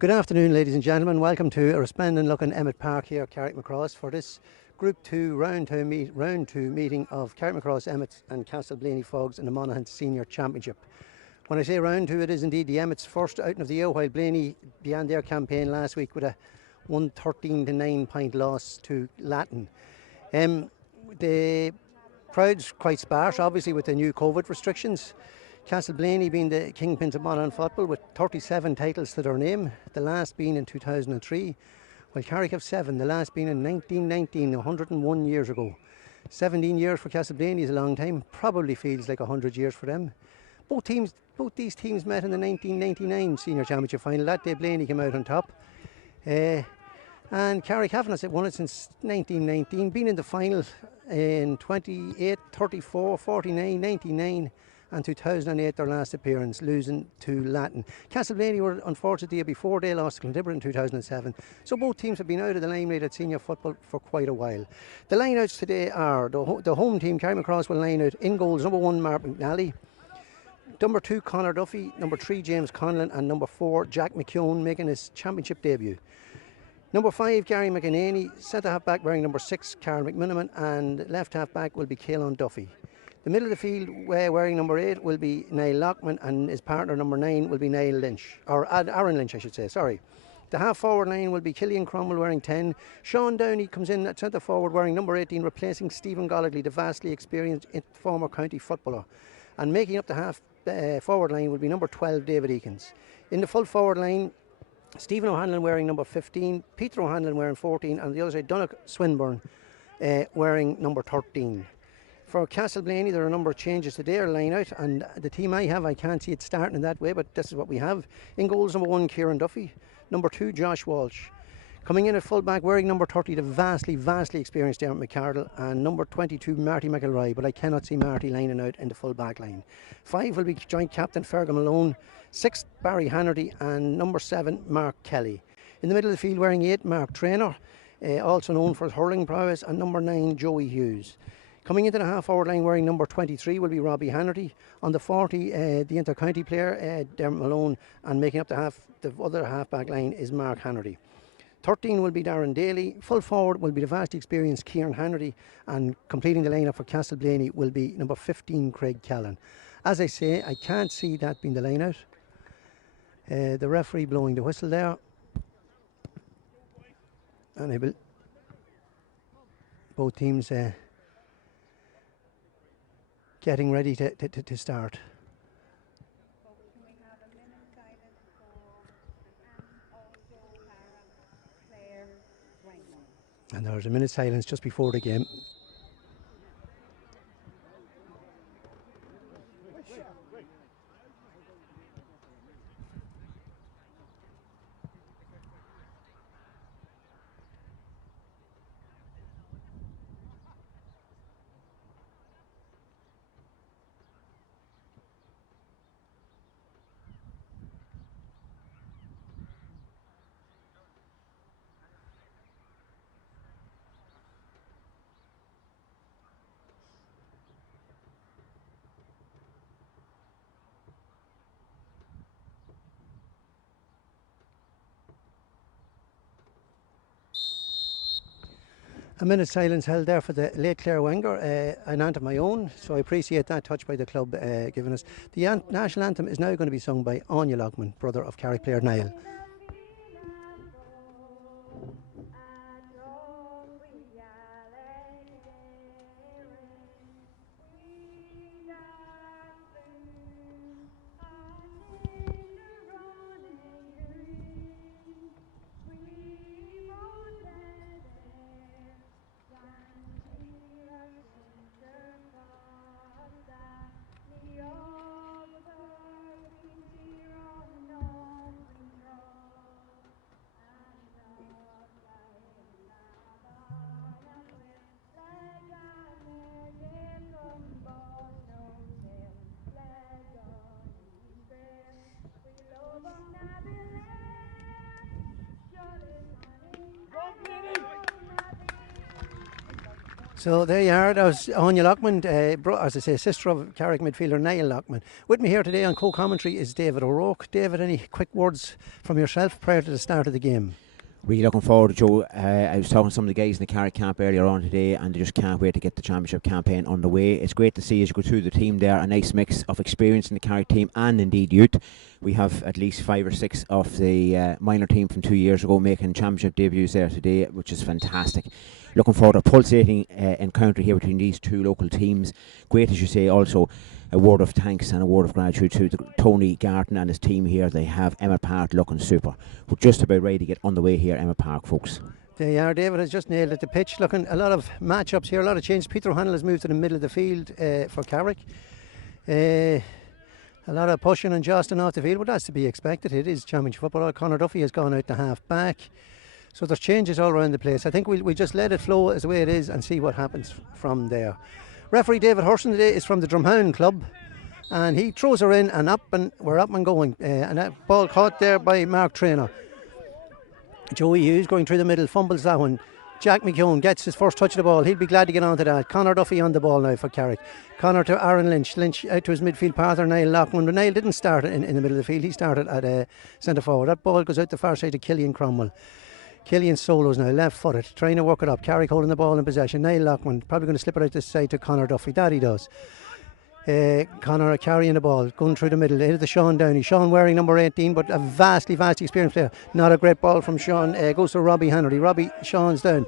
Good afternoon, ladies and gentlemen. Welcome to a resplendent looking Emmett Park here at Carrickmacross for this Group 2 round 2 meeting of Carrickmacross, Emmets and Castleblayney Faughs in the Monaghan Senior Championship. When I say round 2, it is indeed the Emmets' first outing of the year, while Blayney began their campaign last week with a 113-9 point loss to Latin. The crowd's quite sparse, obviously, with the new COVID restrictions. Castleblayney being the kingpins of Monaghan football with 37 titles to their name, the last being in 2003, while Carrick have 7, the last being in 1919, 101 years ago. 17 years for Castleblayney is a long time, probably feels like 100 years for them. Both these teams met in the 1999 Senior Championship final. That day Blayney came out on top. And Carrick haven't won it since 1919, been in the final in 28, 34, 49, 99 and 2008 their last appearance, losing to Latin. Castleblayney were unfortunate the year before, they lost to Clontarf in 2007. So both teams have been out of the limelight at senior football for quite a while. The lineouts today are, the home team, Carrickmacross, will line out in goals, number 1 Mark McNally, number 2 Conor Duffy, number 3 James Conlon and number 4 Jack McKeown making his championship debut. Number 5 Gary McEnany, centre half back wearing number 6 Carl McMiniman, and left half back will be Caelan Duffy. The middle of the field wearing number 8 will be Niall Lockman, and his partner number 9 will be Niall Lynch, or Aaron Lynch I should say, sorry. The half forward line will be Killian Cromwell wearing 10. Sean Downey comes in at centre forward wearing number 18, replacing Stephen Goligly, the vastly experienced former county footballer. And making up the half forward line will be number 12 David Eakins. In the full forward line, Stephen O'Hanlon wearing number 15, Peter O'Hanlon wearing 14, and the other side Donach Swinburne wearing number 13. For Castleblayney, there are a number of changes to their line out, and the team I have, I can't see it starting in that way, but this is what we have. In goals, number 1 Kieran Duffy, number 2 Josh Walsh. Coming in at full back wearing number 30, the vastly experienced Dermot McCardle, and number 22 Marty McElroy, but I cannot see Marty lining out in the full back line. 5 will be joint captain Fergal Malone, 6 Barry Hannerty, and number 7 Mark Kelly. In the middle of the field wearing 8 Mark Traynor, also known for his hurling prowess, and number 9 Joey Hughes. Coming into the half forward line wearing number 23 will be Robbie Hannerty. On the 40, the inter-county player Dermot Malone, and making up the other half back line is Mark Hannerty. 13 will be Darren Daly. Full forward will be the vastly experienced Kieran Hannerty, and completing the lineup for Castleblayney will be number 15 Craig Callan. As I say, I can't see that being the line out. The referee blowing the whistle there, and I will both teams getting ready to start. And there's a minute's silence just before the game. A minute's silence held there for the late Claire Wenger, an aunt of my own, so I appreciate that touch by the club giving us. The national anthem is now going to be sung by Anya Lockman, brother of Carrick player Niall. So there you are. That was Anya Lockman, as I say, sister of Carrick midfielder Niall Lockman. With me here today on co-commentary is David O'Rourke. David, any quick words from yourself prior to the start of the game? Really looking forward to Joe. I was talking to some of the guys in the Carrick camp earlier on today, and they just can't wait to get the championship campaign underway. It's great to see as you go through the team there, a nice mix of experience in the Carrick team and indeed youth. We have at least 5 or 6 of the minor team from 2 years ago making championship debuts there today, which is fantastic. Looking forward to a pulsating encounter here between these two local teams. Great, as you say, also a word of thanks and a word of gratitude to Tony Garton and his team here. They have Emmett Park looking super. We're just about ready to get on the way here, Emmett Park, folks. There you are. David has just nailed it. The pitch, looking a lot of matchups here, a lot of change. Peter O'Hanlon has moved to the middle of the field for Carrick. A lot of pushing and jostling off the field, but that's to be expected. It is championship football. Conor Duffy has gone out to half back. So there's changes all around the place. I think we'll just let it flow as the way it is and see what happens from there. Referee David Hurson today is from the Drumhound Club, and he throws her in and we're up and going. And that ball caught there by Mark Traynor. Joey Hughes going through the middle, fumbles that one. Jack McKeown gets his first touch of the ball. He'll be glad to get onto that. Conor Duffy on the ball now for Carrick. Conor to Aaron Lynch. Lynch out to his midfield partner Niall Lockman. But Niall didn't start in the middle of the field. He started at centre forward. That ball goes out the far side to Killian Cromwell. Killian solos now, left footed, trying to work it up. Carrick holding the ball in possession. Niall Lockman probably going to slip it out this side to Conor Duffy. That he does. Conor carrying the ball, going through the middle, into Sean Downey. Sean wearing number 18, but a vastly experienced player. Not a great ball from Sean. Goes to Robbie Henry. Sean's down.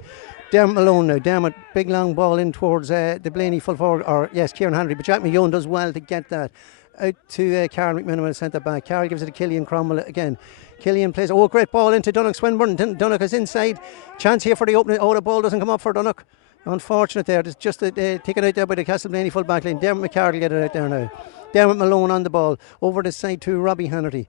Dermot Malone now. Dermot, big long ball in towards the Blayney full forward, Kieran Henry. But Jack McKeown does well to get that out to Carrickmacross centre back. Carrick gives it to Killian Cromwell again. Killian plays, great ball into Donnock Swinburne. Donnock is inside. Chance here for the opening. The ball doesn't come up for Donnock. Unfortunate there. It's just taken out there by the Castleblayney full back line. Dermot McCarroll get it out there now. Dermot Malone on the ball. Over the side to Robbie Hannerty.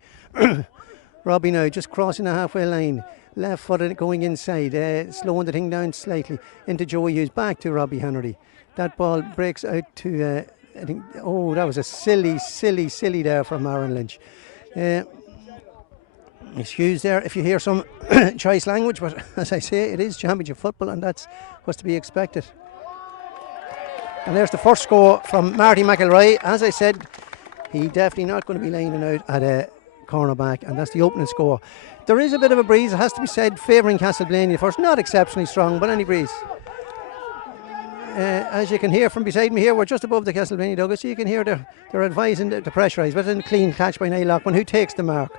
Robbie now just crossing the halfway line. Left footed going inside. Slowing the thing down slightly. Into Joey Hughes. Back to Robbie Hannerty. That ball breaks out to... I think, that was a silly there from Aaron Lynch. Excuse there if you hear some choice language, but as I say, it is championship football and that's what's to be expected. And there's the first score from Marty McElroy. As I said, he definitely not going to be laying it out at a cornerback, and that's the opening score. There is a bit of a breeze, it has to be said, favouring Castleblayney first. Not exceptionally strong, but any breeze. As you can hear from beside me here, we're just above the Castleblayney dugout, so you can hear they're advising to pressurise, but it's a clean catch by Niall Lockman, who takes the mark.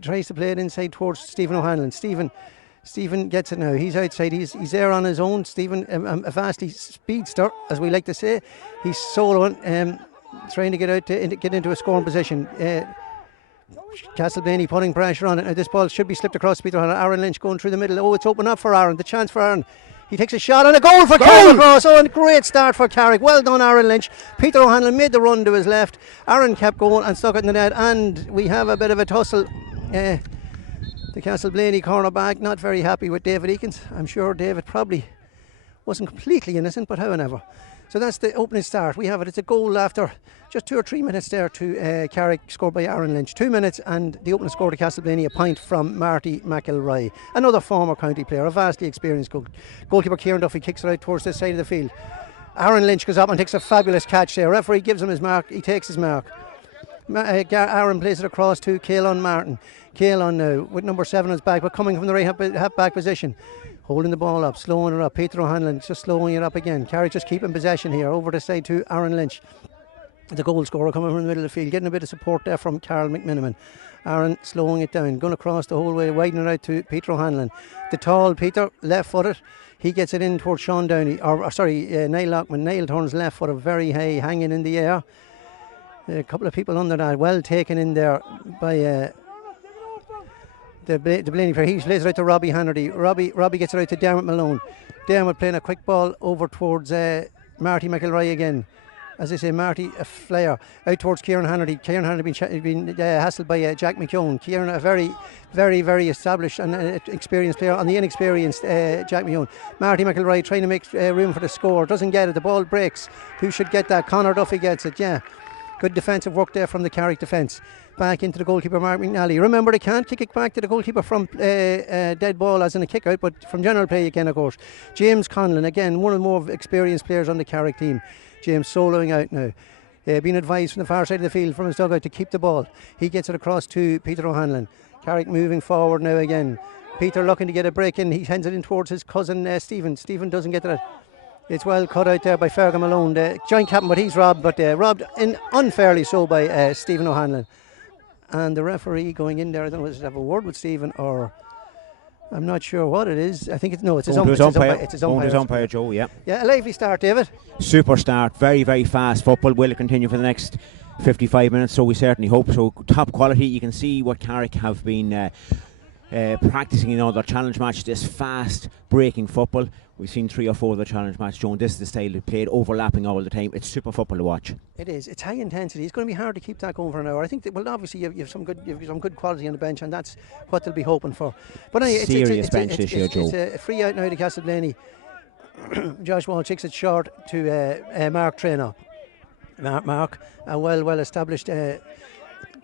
Tries to play it inside towards Stephen O'Hanlon. Stephen gets it now. He's outside. He's there on his own. Stephen, a vastly speedster, as we like to say. He's soloing, trying to get out to get into a scoring position. Castleblayney putting pressure on it. Now this ball should be slipped across Peter O'Hanlon. Aaron Lynch going through the middle. It's open up for Aaron. The chance for Aaron. He takes a shot and a goal for Carrickmacross. And a great start for Carrick. Well done, Aaron Lynch. Peter O'Hanlon made the run to his left. Aaron kept going and stuck it in the net. And we have a bit of a tussle. The Castleblayney cornerback not very happy with David Eakins. I'm sure David probably wasn't completely innocent, but however. So that's the opening start. We have it. It's a goal after just 2 or 3 minutes there to Carrick, scored by Aaron Lynch. 2 minutes, and the opening score to Castleblayney, a point from Marty McElroy. Another former county player, a vastly experienced goalkeeper. Kieran Duffy kicks it out towards this side of the field. Aaron Lynch goes up and takes a fabulous catch there. Referee gives him his mark. He takes his mark. Aaron plays it across to Caelan Martin. Caelan now with number 7 on his back, but coming from the right half back position. Holding the ball up, slowing it up. Peter O'Hanlon just slowing it up again. Carrick just keeping possession here. Over the side to Aaron Lynch. The goal scorer coming from the middle of the field. Getting a bit of support there from Carl McMiniman. Aaron slowing it down. Going across the whole way. Widening it out to Peter O'Hanlon. The tall Peter, left footed. He gets it in towards Sean Downey. Niall Lockman. Niall turns left footed very high, hanging in the air. A couple of people under that. Well taken in there by... the Blayney player. He plays it out to Robbie Hannerty. Robbie gets it out to Dermot Malone. Dermot playing a quick ball over towards Marty McElroy again. As I say, Marty, a flare out towards Kieran Hannerty. Kieran Hannerty been hassled by Jack McKeown. Kieran, a very established and experienced player on the inexperienced Jack McKeown. Marty McElroy trying to make room for the score. Doesn't get it. The ball breaks. Who should get that? Conor Duffy gets it, yeah. Good defensive work there from the Carrick defence. Back into the goalkeeper, Mark McNally. Remember, they can't kick it back to the goalkeeper from dead ball as in a kick out, but from general play you can, of course. James Conlon, again, one of the more experienced players on the Carrick team. James soloing out now. Being advised from the far side of the field from his dugout to keep the ball. He gets it across to Peter O'Hanlon. Carrick moving forward now again. Peter looking to get a break in. He sends it in towards his cousin Stephen. Stephen doesn't get it. It's well cut out there by Fergal Malone, the joint captain, but he's robbed, robbed unfairly so by Stephen O'Hanlon. And the referee going in there, I don't know, does he have a word with Stephen or I'm not sure what it is. I think it's his umpire. It's his umpire, Joe, yeah. Yeah, a lively start, David. Super start, very, very fast football. Will it continue for the next 55 minutes? So we certainly hope so. Top quality. You can see what Carrick have been practicing in all their challenge matches, this fast breaking football. We've seen 3 or 4 of the challenge matches, Joan. This is the style they played, overlapping all the time. It's super football to watch. It is. It's high intensity. It's going to be hard to keep that going for an hour. I think that, well, obviously you have some good quality on the bench, and that's what they'll be hoping for. But anyway, serious bench this year, Joe. It's a free out now to Castleblayney. Josh Wall kicks it short to Mark Traynor. Mark, a well established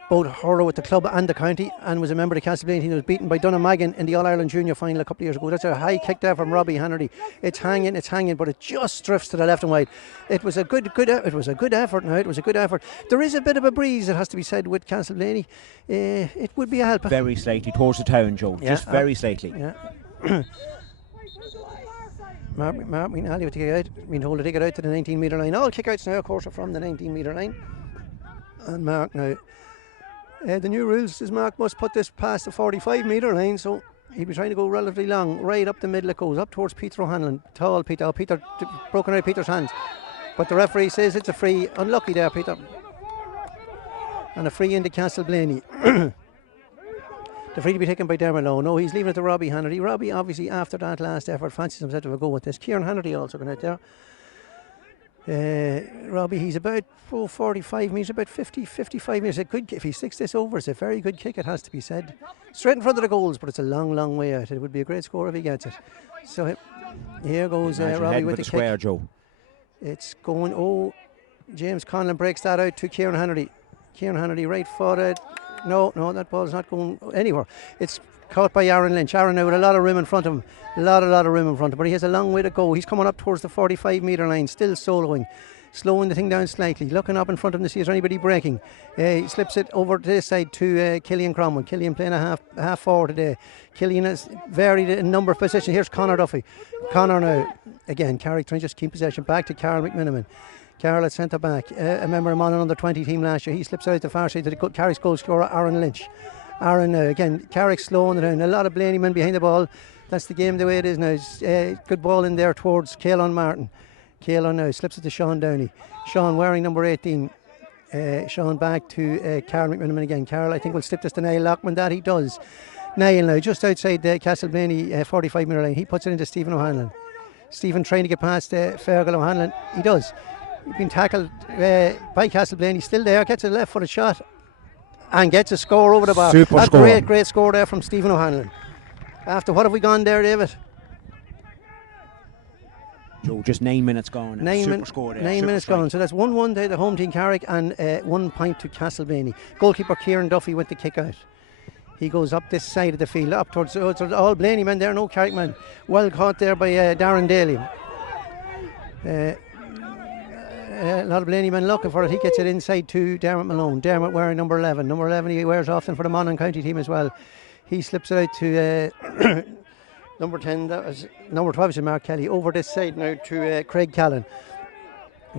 both hurler with the club and the county, and was a member of the Castleblayney team. He was beaten by Donegal in the All-Ireland Junior final a couple of years ago. That's a high kick there from Robbie Hannerty. It's hanging, but it just drifts to the left and wide. It was a good effort now. It was a good effort. There is a bit of a breeze, it has to be said, with Castleblayney. It would be a help. Very slightly towards the town, Joe. Yeah, just very slightly. Yeah. Mark McNally with the kick out. Being told to take it out to the 19-metre line. All kick-outs now, of course, are from the 19-metre line. And Mark now. The new rules is Mark must put this past the 45-metre line, so he'll be trying to go relatively long. Right up the middle it goes, up towards Peter O'Hanlon. Tall Peter. Oh, Peter broken out Peter's hands. But the referee says it's a free. Unlucky there, Peter. And a free into Castleblayney. The free to be taken by Dermot Lowe. No, he's leaving it to Robbie Hannerty. Robbie, obviously, after that last effort, fancies himself to have a go with this. Kieran Hannerty also going out there. Robbie, he's about 45 metres, about 55 metres. If he sticks this over, it's a very good kick, it has to be said. Straight in front of the goals, but it's a long way out. It would be a great score if he gets it. So here goes Robbie with the square, kick. Joe. It's going, James Conlon breaks that out to Kieran Hannerty. Kieran Hannerty right footed. No, that ball's not going anywhere. It's caught by Aaron Lynch. Aaron now with a lot of room in front of him. A lot of room in front of him. But he has a long way to go. He's coming up towards the 45-metre line, still soloing. Slowing the thing down slightly. Looking up in front of him to see is there anybody breaking. He slips it over to this side to Killian Cromwell. Killian playing a half forward today. Killian has varied in number of positions. Here's Conor Duffy. Conor now. Again, Carrick trying to just keep possession. Back to Carl McMiniman. Carl at centre back. A member of an under 20 team last year. He slips out the far side to the Carrick's goal scorer, Aaron Lynch. Aaron now, again, Carrick slowing it down. A lot of Blaney men behind the ball. That's the game the way it is now. Good ball in there towards Caelan Martin. Caelan now slips it to Sean Downey. Sean wearing number 18. Sean back to Carl McMiniman again. Carl, I think, will slip this to Niall Lockman. That he does. Niall now, just outside the Castleblayney 45-metre line. He puts it into Stephen O'Hanlon. Stephen trying to get past Fergal O'Hanlon. He does. He's been tackled by Castleblayney. Still there. Gets a left-footed shot. And gets a score over the bar. Super score. Great score there from Stephen O'Hanlon. After what have we gone there, David? Joe, just 9 minutes gone. 9 minutes gone. So that's 1-1 to the home team Carrick and 1 point to Castleblayney. Goalkeeper Kieran Duffy with the kick out. He goes up this side of the field, up towards all Blaney men there, no Carrick men. Well caught there by Darren Daly. A lot of Blaney men looking for it. He gets it inside to Dermot Malone. Dermot wearing number 11. Number 11 he wears often for the Monaghan County team as well. He slips it out to number 10. That was number 12 is Mark Kelly. Over this side now to Craig Callan.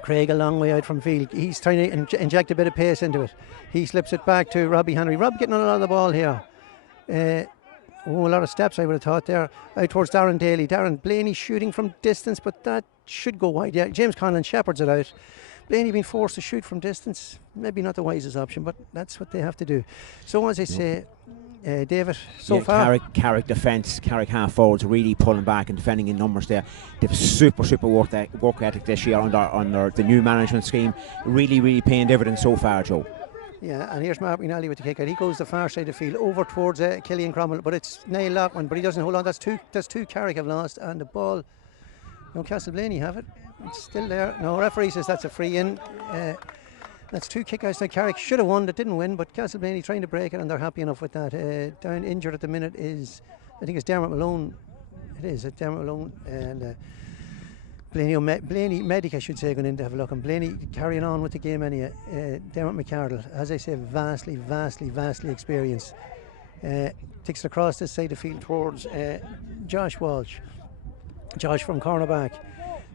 Craig a long way out from field. He's trying to inject a bit of pace into it. He slips it back to Robbie Henry. Rob getting on a lot of the ball here. A lot of steps I would have thought there. Out towards Darren Daly. Darren Blaney shooting from distance, but that should go wide. Yeah, James Conlon shepherds it out. Blaney being forced to shoot from distance. Maybe not the wisest option, but that's what they have to do. So as I say, David, so far Carrick defence, Carrick half forwards really pulling back and defending in numbers there. They've super work ethic this year under the new management scheme. Really paying dividends so far, Joe. Yeah, and here's Mark McNally with the kick out. He goes the far side of the field over towards Killian Cromwell, but it's Niall Lockman, but he doesn't hold on. That's two Carrick have lost, and the ball, no, Castleblayney have it. It's still there. No, referee says that's a free in. That's 2 kickouts now. Carrick should have won, that didn't win, but Castleblayney trying to break it, and they're happy enough with that. Down injured at the minute is, I think it's Dermot Malone. It is, Dermot Malone, and Blaney Medic, I should say, going in to have a look. And Blaney carrying on with the game anyway. Dermot McCardle, as I say, vastly experienced. Takes it across this side of the field towards Josh Walsh. Josh from cornerback.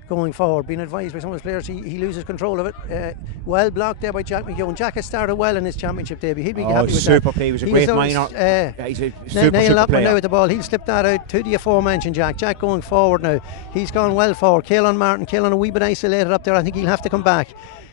Going forward, being advised by some of his players, he loses control of it. Well blocked there by Jack McGowan. Jack has started well in his championship debut. He'll be happy with super that. Play. He was a great minor. He's a super player. Now with the ball. He'll slip that out to the aforementioned Jack. Jack going forward now. He's gone well forward. Caelan Martin. Caelan a wee bit isolated up there. I think he'll have to come back.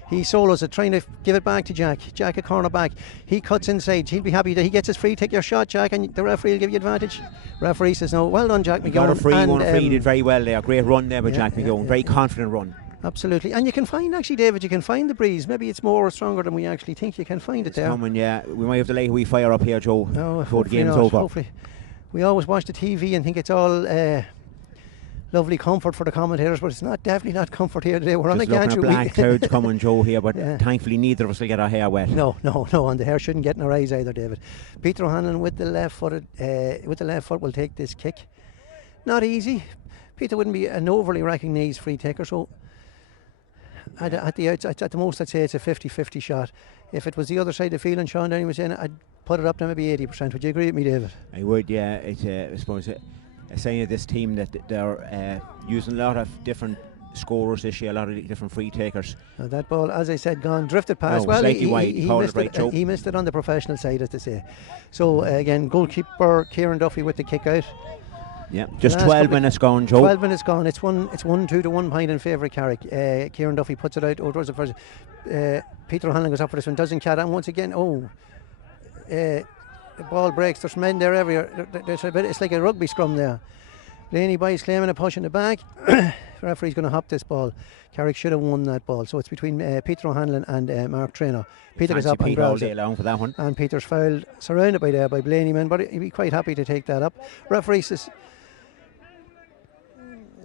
He solos it, trying to give it back to Jack. Jack a cornerback. He cuts inside. He'll be happy that he gets his free. Take your shot, Jack, and the referee will give you advantage. Referee says no. Well done, Jack McGowan. Got a free, won a free. He did very well there. Great run there by Jack McGowan. Very confident run. Absolutely, and you can find, actually, David, you can find the breeze. Maybe it's more or stronger than we actually think. You can find it there. Coming, yeah. We might have to lay a wee fire up here, Joe, before the game's over. Hopefully. We always watch the TV and think it's all lovely comfort for the commentators, but it's definitely not comfort here today. We're on the gantry. Black clouds coming, Joe, here, but thankfully neither of us will get our hair wet. No, and the hair shouldn't get in our eyes either, David. Peter O'Hanlon with the left foot will take this kick. Not easy. Peter wouldn't be an overly recognised free taker, so at the most I'd say it's a 50-50 shot. If it was the other side of the field and Sean Downey was in it, I'd put it up to maybe 80%. Would you agree with me, David? I would, yeah. It's I suppose a sign of this team that they're using a lot of different scorers this year, a lot of different free takers. Now that ball, as I said, drifted past. Slightly wide. He missed it on the professional side, as they say. So again, goalkeeper Kieran Duffy with the kick out. Yeah, just 12 minutes gone, Joe. 12 minutes gone. It's 1-2 to 1 point in favour of Carrick. Kieran Duffy puts it out towards the first. Peter O'Hanlon goes up for this one, doesn't catch, and once again, the ball breaks. There's men there everywhere. It's like a rugby scrum there. Blaney Boy's claiming a push in the back. The referee's going to hop this ball. Carrick should have won that ball. So it's between Peter O'Hanlon and Mark Traynor. Peter goes up and grabs it. All day for that one. And Peter's fouled, surrounded by Blaney men, but he'd be quite happy to take that up. Referee says.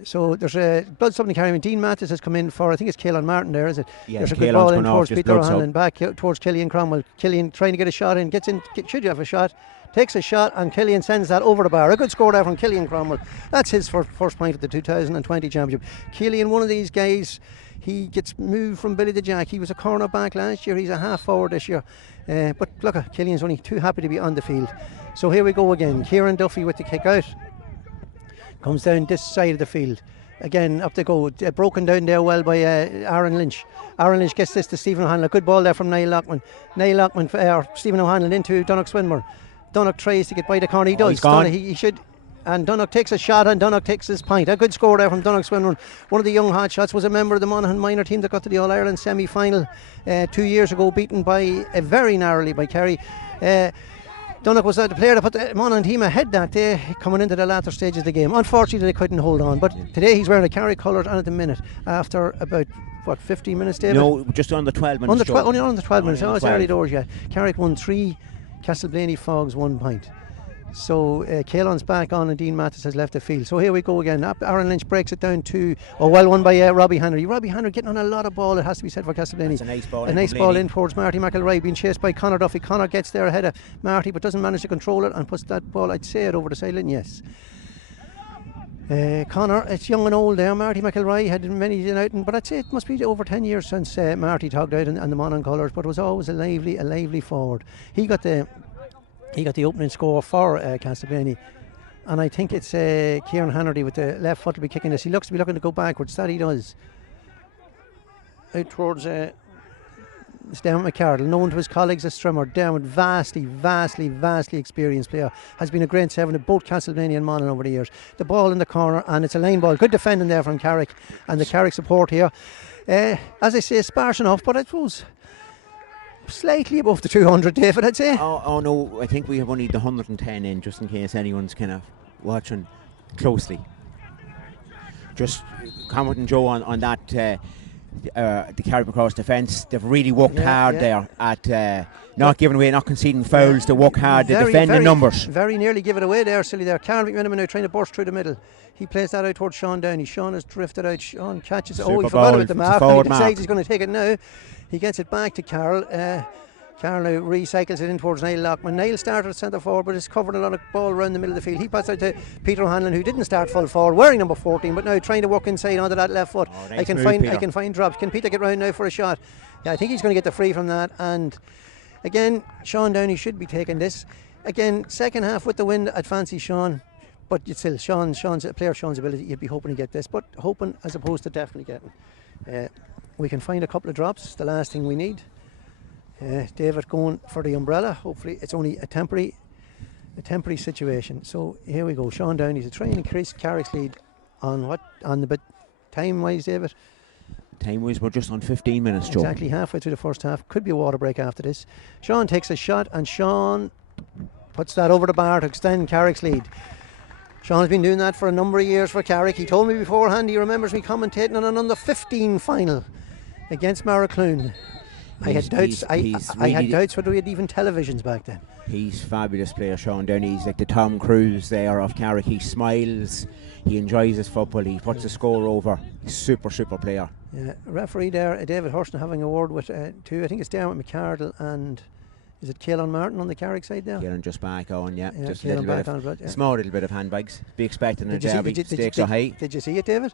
So there's a blood something carrying. Dean Mattis has come in for, I think it's Caelan Martin there, is it? Yeah, there's a Caelan's good ball in towards Peter O'Hanlon, back towards Killian Cromwell. Killian trying to get a shot in, gets in, should you have a shot? Takes a shot, and Killian sends that over the bar. A good score there from Killian Cromwell. That's his first point at the 2020 championship. Killian, one of these guys, he gets moved from Billy the Jack. He was a cornerback last year, he's a half forward this year. But look, Killian's only too happy to be on the field. So here we go again. Kieran Duffy with the kick out. Comes down this side of the field. Again, up they go. Broken down there well by Aaron Lynch. Aaron Lynch gets this to Stephen O'Hanlon. A good ball there from Niall Lockman. Stephen O'Hanlon into Donnock Swinburne. Donnock tries to get by the corner. He does. He should. And Donnock takes a shot, and Donnock takes his point. A good score there from Donnock Swinburne. One of the young hot shots, was a member of the Monaghan minor team that got to the All-Ireland semi-final 2 years ago, beaten by very narrowly by Kerry. Donnock was the player that put the Monaghan team ahead that day, coming into the latter stages of the game. Unfortunately, they couldn't hold on. But today he's wearing a Carrick colours, and at the minute, after about 15 minutes, David? No, just on the 12 minutes. Only on the 12 minutes. Oh, it's early doors yet. Carrick won 3, Castleblayney Faughs 1 point. So Caelan's back on, and Dean Mattis has left the field. So here we go again. Aaron Lynch breaks it down to well won by Robbie Henry. Robbie Henry getting on a lot of ball, it has to be said, for Castleblayney. That's a nice ball. A nice ball in towards Marty McElroy, being chased by Conor Duffy. Conor gets there ahead of Marty, but doesn't manage to control it and puts that ball, I'd say, it over the sideline. Yes. Conor, it's young and old there. Marty McElroy had many out, but I'd say it must be over 10 years since Marty togged out in the Monaghan colours, but it was always a lively forward. He got the opening score for Castleblayney, and I think it's Kieran Hannerty with the left foot will be kicking this. He looks to be looking to go backwards. That he does. Out towards it's Dermot McCardle, known to his colleagues as Strimmer. Dermot, vastly experienced player, has been a great servant of both Castleblayney and Monaghan over the years. The ball in the corner, and it's a line ball. Good defending there from Carrick, and the Carrick support here. As I say, sparse enough, but I suppose slightly above the 200, David, I'd say. Oh no, I think we have only the 110 in, just in case anyone's kind of watching closely. Just commenting, Joe, on that. the Carrickmacross defence. They've really worked hard there at not giving away, not conceding fouls. They work hard. They defend the numbers. Very nearly give it away there, silly there. Carl McMiniman now trying to burst through the middle. He plays that out towards Sean Downey. Sean has drifted out. Sean catches it. Oh, he forgot about the mark. He decides he's going to take it now. He gets it back to Carl. Carl now recycles it in towards Niall Lockman. Niall started at centre forward, but has covered a lot of ball around the middle of the field. He passes out to Peter O'Hanlon, who didn't start full forward, wearing number 14, but now trying to work inside onto that left foot. Nice I can find drops. Can Peter get round now for a shot? Yeah, I think he's going to get the free from that. And again, Sean Downey should be taking this. Again, second half with the wind, I'd fancy Sean, but you'd still Sean's ability, you'd be hoping to get this, but hoping as opposed to definitely getting. We can find a couple of drops, the last thing we need. David going for the umbrella. Hopefully it's only a temporary situation. So here we go. Sean Downey to try and increase Carrick's lead on the bit time wise, David. Time wise, we're just on 15 minutes, Joe. Exactly halfway through the first half. Could be a water break after this. Sean takes a shot and Sean puts that over the bar to extend Carrick's lead. Sean has been doing that for a number of years for Carrick. He told me beforehand he remembers me commentating on an under 15 final against Maracloon. I had doubts whether we had even televisions back then. He's a fabulous player, Sean Downey. He's like the Tom Cruise there of Carrick. He smiles, he enjoys his football, he puts the score over. He's super player. Yeah, referee there, David Hurston, having a word with two. I think it's Dermot McCardle and is it Caelan Martin on the Carrick side there? Caelan just back on, just a small little bit of handbags. Be expecting a derby. Stakes are high. Did you see it, David?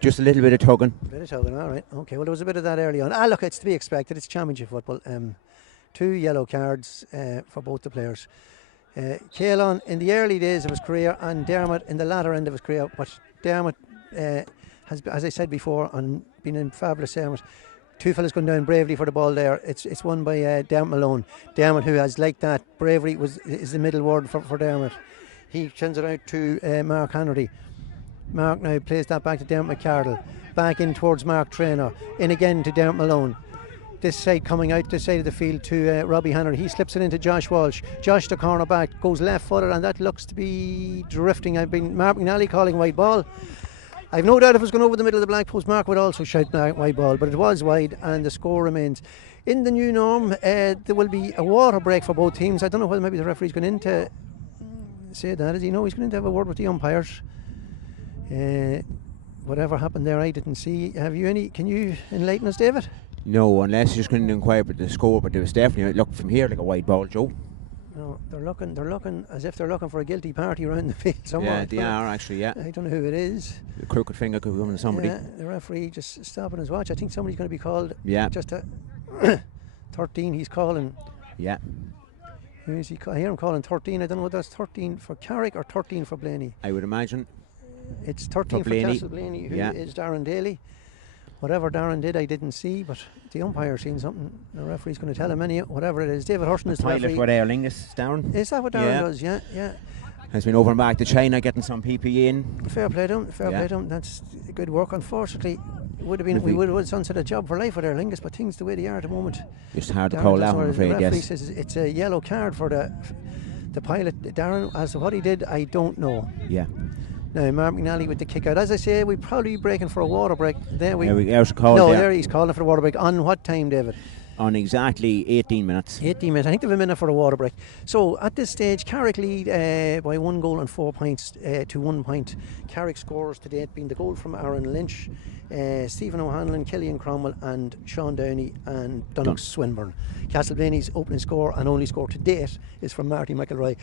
Just a little bit of tugging. All right. Okay, well, there was a bit of that early on. Look, it's to be expected. It's championship football. 2 yellow cards for both the players. Caelan in the early days of his career and Dermot in the latter end of his career. But Dermot has, as I said before, been in fabulous terms. 2 fellas going down bravely for the ball there. It's won by Dermot Malone. Dermot, who has like that, bravery is the middle word for Dermot. He sends it out to Mark Hanratty. Mark now plays that back to Dermot McCardle. Back in towards Mark Traynor. In again to Dermot Malone. This side coming out this side of the field to Robbie Hanratty. He slips it into Josh Walsh. Josh, the corner back, goes left footed, and that looks to be drifting. I've been Mark McNally calling wide ball. I've no doubt if it was going over the middle of the black post, Mark would also shout wide ball, but it was wide, and the score remains. In the new norm, there will be a water break for both teams. I don't know whether maybe the referee's going in to say that. Does he know he's going to have a word with the umpires? Whatever happened there, I didn't see. Have you any? Can you enlighten us, David? No, unless you're just going to inquire about the score. But there was definitely look from here like a wide ball, Joe. No, they're looking as if they're looking for a guilty party around the field somewhere. Yeah, they are actually. Yeah. I don't know who it is. The crooked finger could come to somebody. Yeah, the referee just stopping his watch. I think somebody's going to be called. Yeah. Just a 13. He's calling. Yeah. Who is he? I hear him calling 13. I don't know whether that's 13 for Carrick or 13 for Blayney. I would imagine. It's 13 for Castleblayney, who is Darren Daly. Whatever Darren did, I didn't see, but the umpire seen something. The referee's going to tell him whatever it is. David Hurston is the referee. Pilot for Aer Lingus, Darren. Is that what Darren does? Yeah. Has been over and back to China getting some PPE in. Fair play to him. That's good work. Unfortunately, we would have sunset a job for life with Aer Lingus, but things the way they are at the moment. Just hard to call that, I'm afraid. The referee says it's a yellow card for the pilot, Darren. As to what he did, I don't know. Yeah. Now Mark McNally with the kick out. As I say, we'd probably be breaking for a water break. There he's calling for the water break. On what time, David? On exactly 18 minutes. 18 minutes. I think they have a minute for a water break. So at this stage, Carrick lead by 1 goal and 4 points to 1 point. Carrick scores to date being the goal from Aaron Lynch, Stephen O'Hanlon, Killian Cromwell and Sean Downey and Donnox Swinburne. Castleblayney's opening score and only score to date is from Marty McElroy.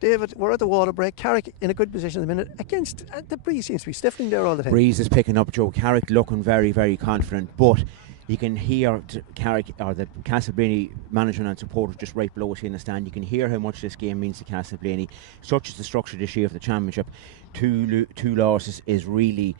David, we're at the water break. Carrick in a good position at the minute. Against the breeze seems to be stiffening there all the time. Breeze is picking up, Joe. Carrick looking very, very confident, but you can hear Carrick or the Castleblayney management and supporters just right below us in the stand. You can hear how much this game means to Castleblayney. Such is the structure this year of the championship. Two losses is really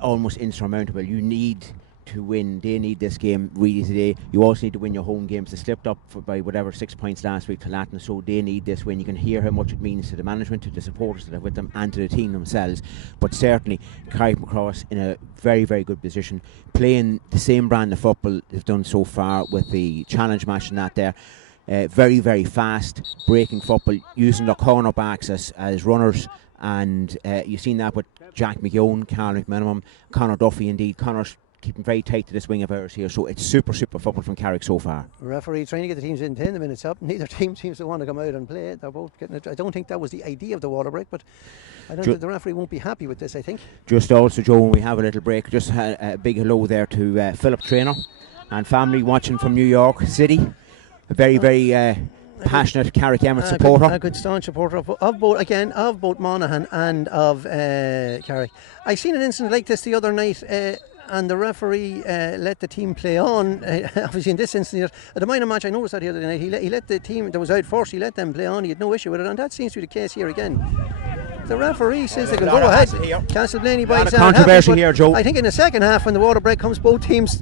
almost insurmountable. You need to win. They need this game really today. You also need to win your home games. They slipped up by 6 points last week to Latin, so they need this win. You can hear how much it means to the management, to the supporters that are with them, and to the team themselves. But certainly Carrickmacross in a very, very good position, playing the same brand of football they've done so far with the challenge match and that there. Very, very fast breaking football, using the corner backs as runners, and you've seen that with Jack McGowan, Carl McMinimum, Conor Duffy. Indeed, Conor's keeping very tight to this wing of ours here. So it's super football from Carrick so far. Referee trying to get the teams in 10 minutes up. Neither team seems to want to come out and play. They're both getting it. I don't think that was the idea of the water break, but I don't think the referee won't be happy with this, I think. Just also, Joe, when we have a little break, just a big hello there to Philip Traynor and family watching from New York City. A very passionate Carrick Emmets supporter. A good staunch supporter of both Monaghan and of Carrick. I seen an incident like this the other night, and the referee let the team play on. Obviously in this instance, at the minor match, I noticed that the other night, he let the team that was out first, he let them play on. He had no issue with it, and that seems to be the case here again. The referee says they can go ahead. Castleblayney by himself. Controversy here, Joe. I think in the second half, when the water break comes, both teams.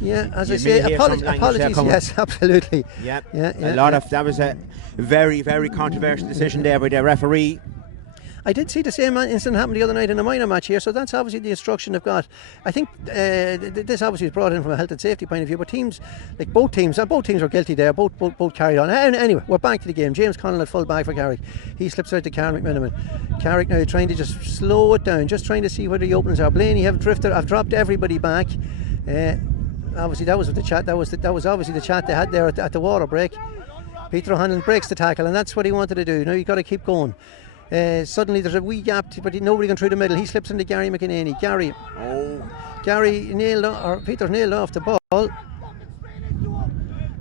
Yeah, as I say, apologies. Yes, absolutely. Yeah. That was a very controversial decision there by the referee. I did see the same incident happen the other night in a minor match here, so that's obviously the instruction they've got. I think this obviously is brought in from a health and safety point of view, but teams, like both teams were guilty there, both carried on. Anyway, we're back to the game. James Connell at full back for Carrick. He slips out to Carrickmacross. Carrick now trying to just slow it down, just trying to see where the openings are. Blaney have dropped everybody back. Obviously that was with the chat. That was obviously the chat they had there at the water break. Peter O'Hanlon breaks the tackle, and that's what he wanted to do. Now you've got to keep going. Suddenly there's a wee gap, but nobody can through the middle. He slips into Gary McEnany. Peter's nailed off the ball.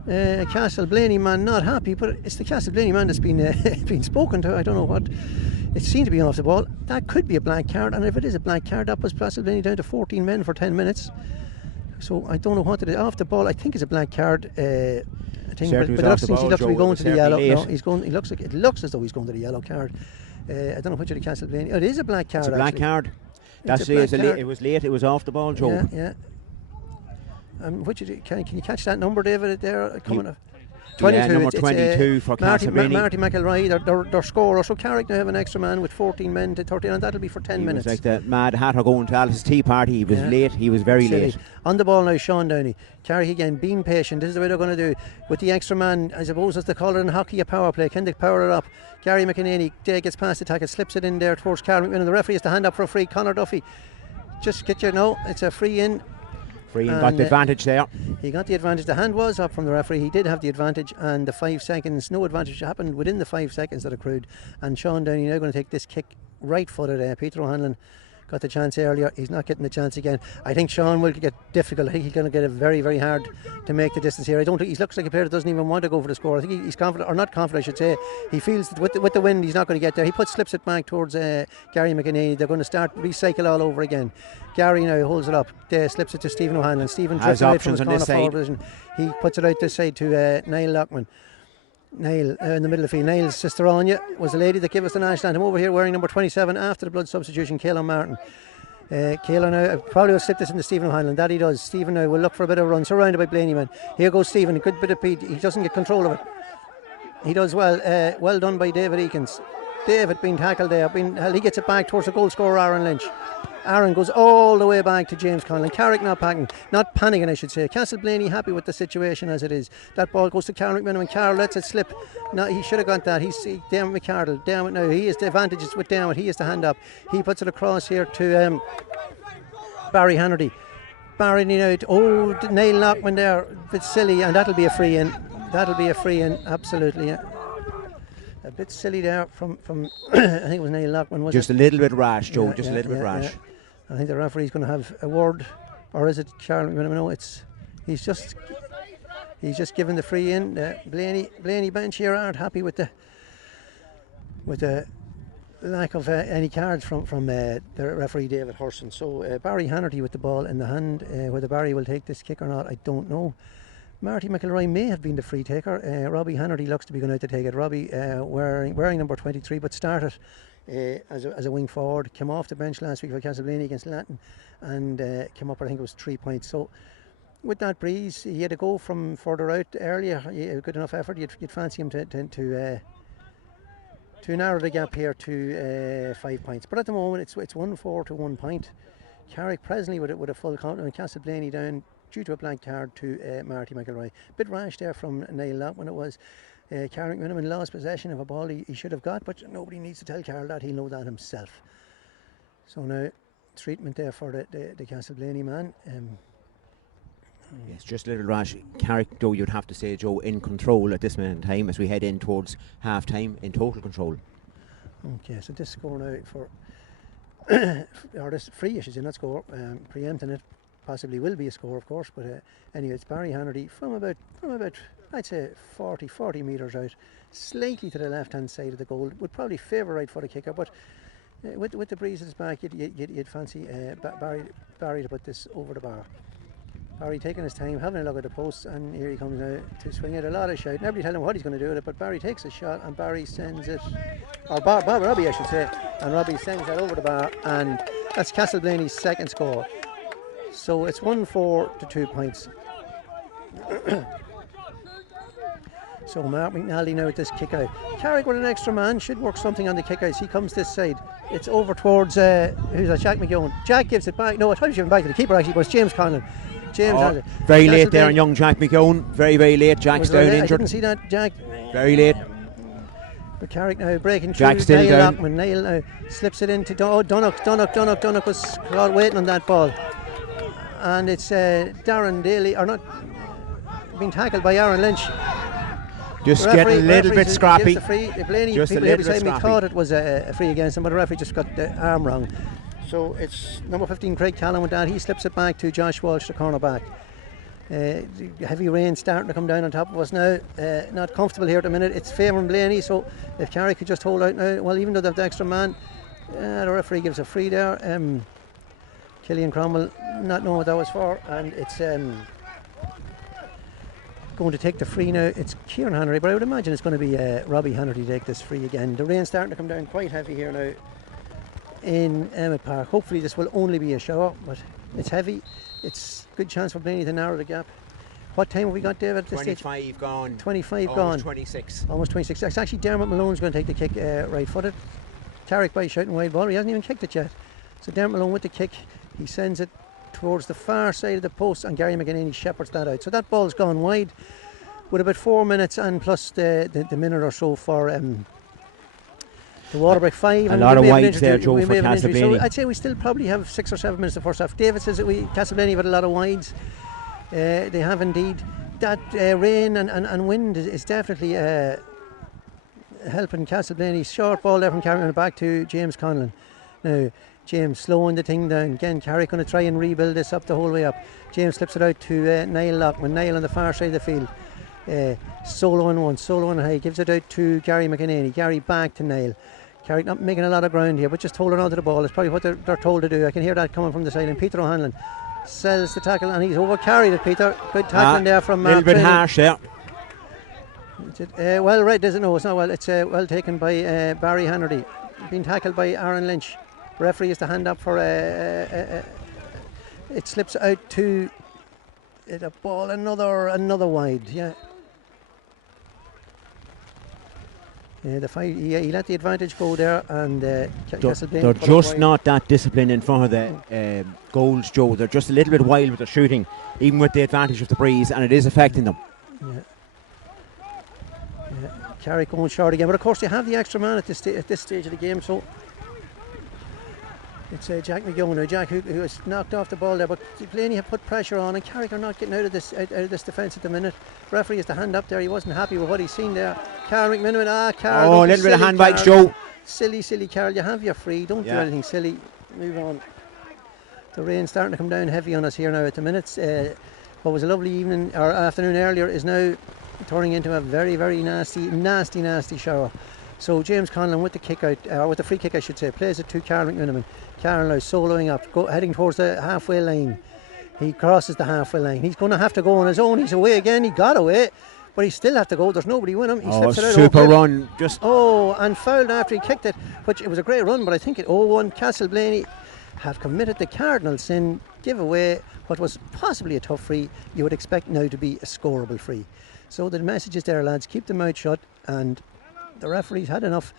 Castleblayney man not happy, but it's the Castleblayney man that's been spoken to. I don't know what. It seemed to be off the ball. That could be a black card, and if it is a black card, that puts Castleblayney down to 14 men for 10 minutes. So I don't know what it is. Off the ball, I think it's a black card. But it looks to be going to the yellow. No, it looks as though he's going to the yellow card. I don't know which of the Castleblayney. Oh, it is a black card. It's a black card. It was late. It was off the ball, Joe. Yeah. Can you catch that number, David? There coming up. 22. Number 22 for Castleblayney. Marty McElroy, their scorer. So Carrick now have an extra man with 14 men to 13, and that'll be for 10 minutes. Was like the Mad Hatter going to Alice's tea party. He was late. He was very late. On the ball now, Sean Downey. Carrick again, being patient. This is the way they're going to do. With the extra man, I suppose as they call it in hockey, a power play. Can they power it up? Gary McEnany gets past the tackle, slips it in there towards Carrick, and the referee has to hand up for a free. Connor Duffy. Just get it's a free in. Free and got the advantage there. He got the advantage. The hand was up from the referee. He did have the advantage, and the 5 seconds, no advantage happened within the 5 seconds that accrued. And Sean Downey now going to take this kick right-footed. Peter O'Hanlon got the chance earlier. He's not getting the chance again. I think Sean will get difficult. I think he's going to get it very, very hard to make the distance here. I don't think he looks like a player that doesn't even want to go for the score. I think he's confident, or not confident, I should say. He feels that with the wind, he's not going to get there. He slips it back towards Gary McEnany. They're going to start recycle all over again. Gary now holds it up, slips it to Stephen O'Hanlon. Stephen trips it out from his corner forward position. He puts it out this side to Niall Lockman. Niall in the middle of the field. Niall's sister Anya was the lady that gave us the national anthem. Over here wearing number 27 after the blood substitution, Caelan Martin. Caelan now probably will slip this into Stephen O'Hanlon. That he does. Stephen now will look for a bit of a run, surrounded by Blaney man. Here goes Stephen, a good bit of speed. He doesn't get control of it. He does well. Well done by David Eakins. David being tackled there. He gets it back towards the goal scorer Aaron Lynch. Aaron goes all the way back to James Conlon. Carrick not panicking, I should say. Castleblayney happy with the situation as it is. That ball goes to Carrickmacross and Carroll lets it slip. No, he should have got that. He's down with McCardle. Down with now. He has the advantages with down. He has the hand up. He puts it across here to Barry Hannerty. Barry out. Oh, Niall Lockman there. A bit silly, and that'll be a free in. Absolutely. Yeah. A bit silly there from I think it was Niall Lockman. Just a little bit rash, Joe. A little bit rash. Yeah. I think the referee's going to have a word, or is it Carl? No, he's just given the free in. Blaney bench here aren't happy with the lack of any cards from the referee David Hurson. So Barry Hannerty with the ball in the hand. Whether Barry will take this kick or not, I don't know. Marty McElroy may have been the free taker. Robbie Hannerty looks to be going out to take it. Robbie wearing number 23, but started as a wing forward. Came off the bench last week for Castleblayney against Latin, and came up, I think it was 3 points. So with that breeze, he had to go from further out earlier. Good enough effort. You'd fancy him to narrow the gap here to 5 points. But at the moment, it's 1-4 to 1 point. Carrick presently with a full count, and Castleblayney down due to a blank card to Marty McElroy. Bit rash there from Niall Lott when it was. Carrick Minimum lost possession of a ball he should have got, but nobody needs to tell Carl that. He'll know that himself. So now treatment there for the Castleblayney man. Yes, just a little rash. Carrick, though, you'd have to say, Joe, in control at this minute in time as we head in towards half time, in total control. Okay, so this score now for or this free, I should say, not score, preempting it, possibly will be a score, of course, but anyway, it's Barry Hannerty from about I'd say 40 metres out, slightly to the left hand side of the goal. Would probably favour right foot a kicker, but with the breeze at his back, you'd fancy Barry to put this over the bar. Barry taking his time, having a look at the posts, and here he comes now to swing it. A lot of shout. Nobody telling him what he's going to do with it, but Barry takes a shot, and Barry sends it, or Robbie I should say, and Robbie sends that over the bar, and that's Castleblayney's second score. So it's 1-4 to 2 points. So Mark McNally now with this kick out. Carrick with an extra man should work something on the kick outs. He comes this side. It's over towards who's that? Jack McGowan. Jack gives it back. No, I thought he was giving back to the keeper actually, but it's James Conlon. Very late there on young Jack McGowan. Very late. Jack's down injured. I didn't see that, Jack. Very late. But Carrick now breaking through. Jack still Niall down. Lockman. Niall now slips it into Donnock was waiting on that ball. And it's Darren Daly, or not, being tackled by Aaron Lynch. Just getting a little bit scrappy. Blayney, people here beside me thought it was a free against him, but the referee just got the arm wrong. So it's number 15 Craig Callan with that. He slips it back to Josh Walsh, the cornerback. Heavy rain starting to come down on top of us now. Not comfortable here at the minute. It's favouring Blayney, so if Carrick could just hold out now, well, even though they have the extra man, the referee gives a free there. Killian Cromwell not knowing what that was for, and it's going to take the free now. It's Kieran Hannery, but I would imagine it's going to be Robbie Hannery to take this free again. The rain's starting to come down quite heavy here now in Emmett Park. Hopefully this will only be a shower, but it's heavy. It's a good chance for Blayney to narrow the gap. What time have we got, David, at this 25 stage? gone. 25 almost gone. 26. Almost 26. It's actually Dermot Malone's going to take the kick right footed. Carrick by shouting wide ball. He hasn't even kicked it yet. So Dermot Malone with the kick. He sends it towards the far side of the post, and Gary McEnany shepherds that out. So that ball's gone wide with about 4 minutes and plus the minute or so for the Waterbuck 5. A lot of wides there, Joe, for So Castleblayney. I'd say we still probably have 6 or 7 minutes the first half. David says that Castleblayney have had a lot of wides. They have indeed. That rain and wind is definitely helping Castleblayney. Short ball there from Carrick back to James Conlon. Now James slowing the thing down. Again, Carrick going to try and rebuild this up the whole way up. James slips it out to Niall Lockman. Niall on the far side of the field. Solo on one, solo on high. Gives it out to Gary McEnany. Gary back to Niall. Carrick not making a lot of ground here, but just holding on to the ball. It's probably what they're told to do. I can hear that coming from the side. And Peter O'Hanlon sells the tackle, and he's overcarried it, Peter. Good tackling there from Mark. A little bit harsh there. Well, right, doesn't know. It's not well. It's well taken by Barry Hannerty. Being tackled by Aaron Lynch. Referee has to hand up for it slips out to the ball. Another wide. Yeah. The fight, he let the advantage go there, and they're just not that disciplined in front of the goals, Joe. They're just a little bit wild with their shooting, even with the advantage of the breeze, and it is affecting them. Carrick going short again, but of course they have the extra man at this stage of the game, so it's Jack McGowan now. Jack who has knocked off the ball there, but Blayney have put pressure on, and Carrick are not getting out of this defence at the minute. Referee has the hand up there. He wasn't happy with what he's seen there. Carl McMiniman, Carl. Oh, a little bit of hand bites, Joe. Silly Carl. You have your free. Don't do anything silly. Move on. The rain's starting to come down heavy on us here now at the minute. What was a lovely evening or afternoon earlier is now turning into a very, very nasty shower. So James Conlon with the kick out, with the free kick I should say, plays it to Carl McMiniman. Carl now soloing up, heading towards the halfway line. He crosses the halfway line. He's going to have to go on his own. He's away again. He got away, but he still have to go. There's nobody with him. He slips it out. Super run. And fouled after he kicked it, which it was a great run, but I think it 0-1. Castleblayney have committed the cardinal sin, give away what was possibly a tough free. You would expect now to be a scoreable free. So the message is there, lads, keep the mouth shut, and the referee's had enough.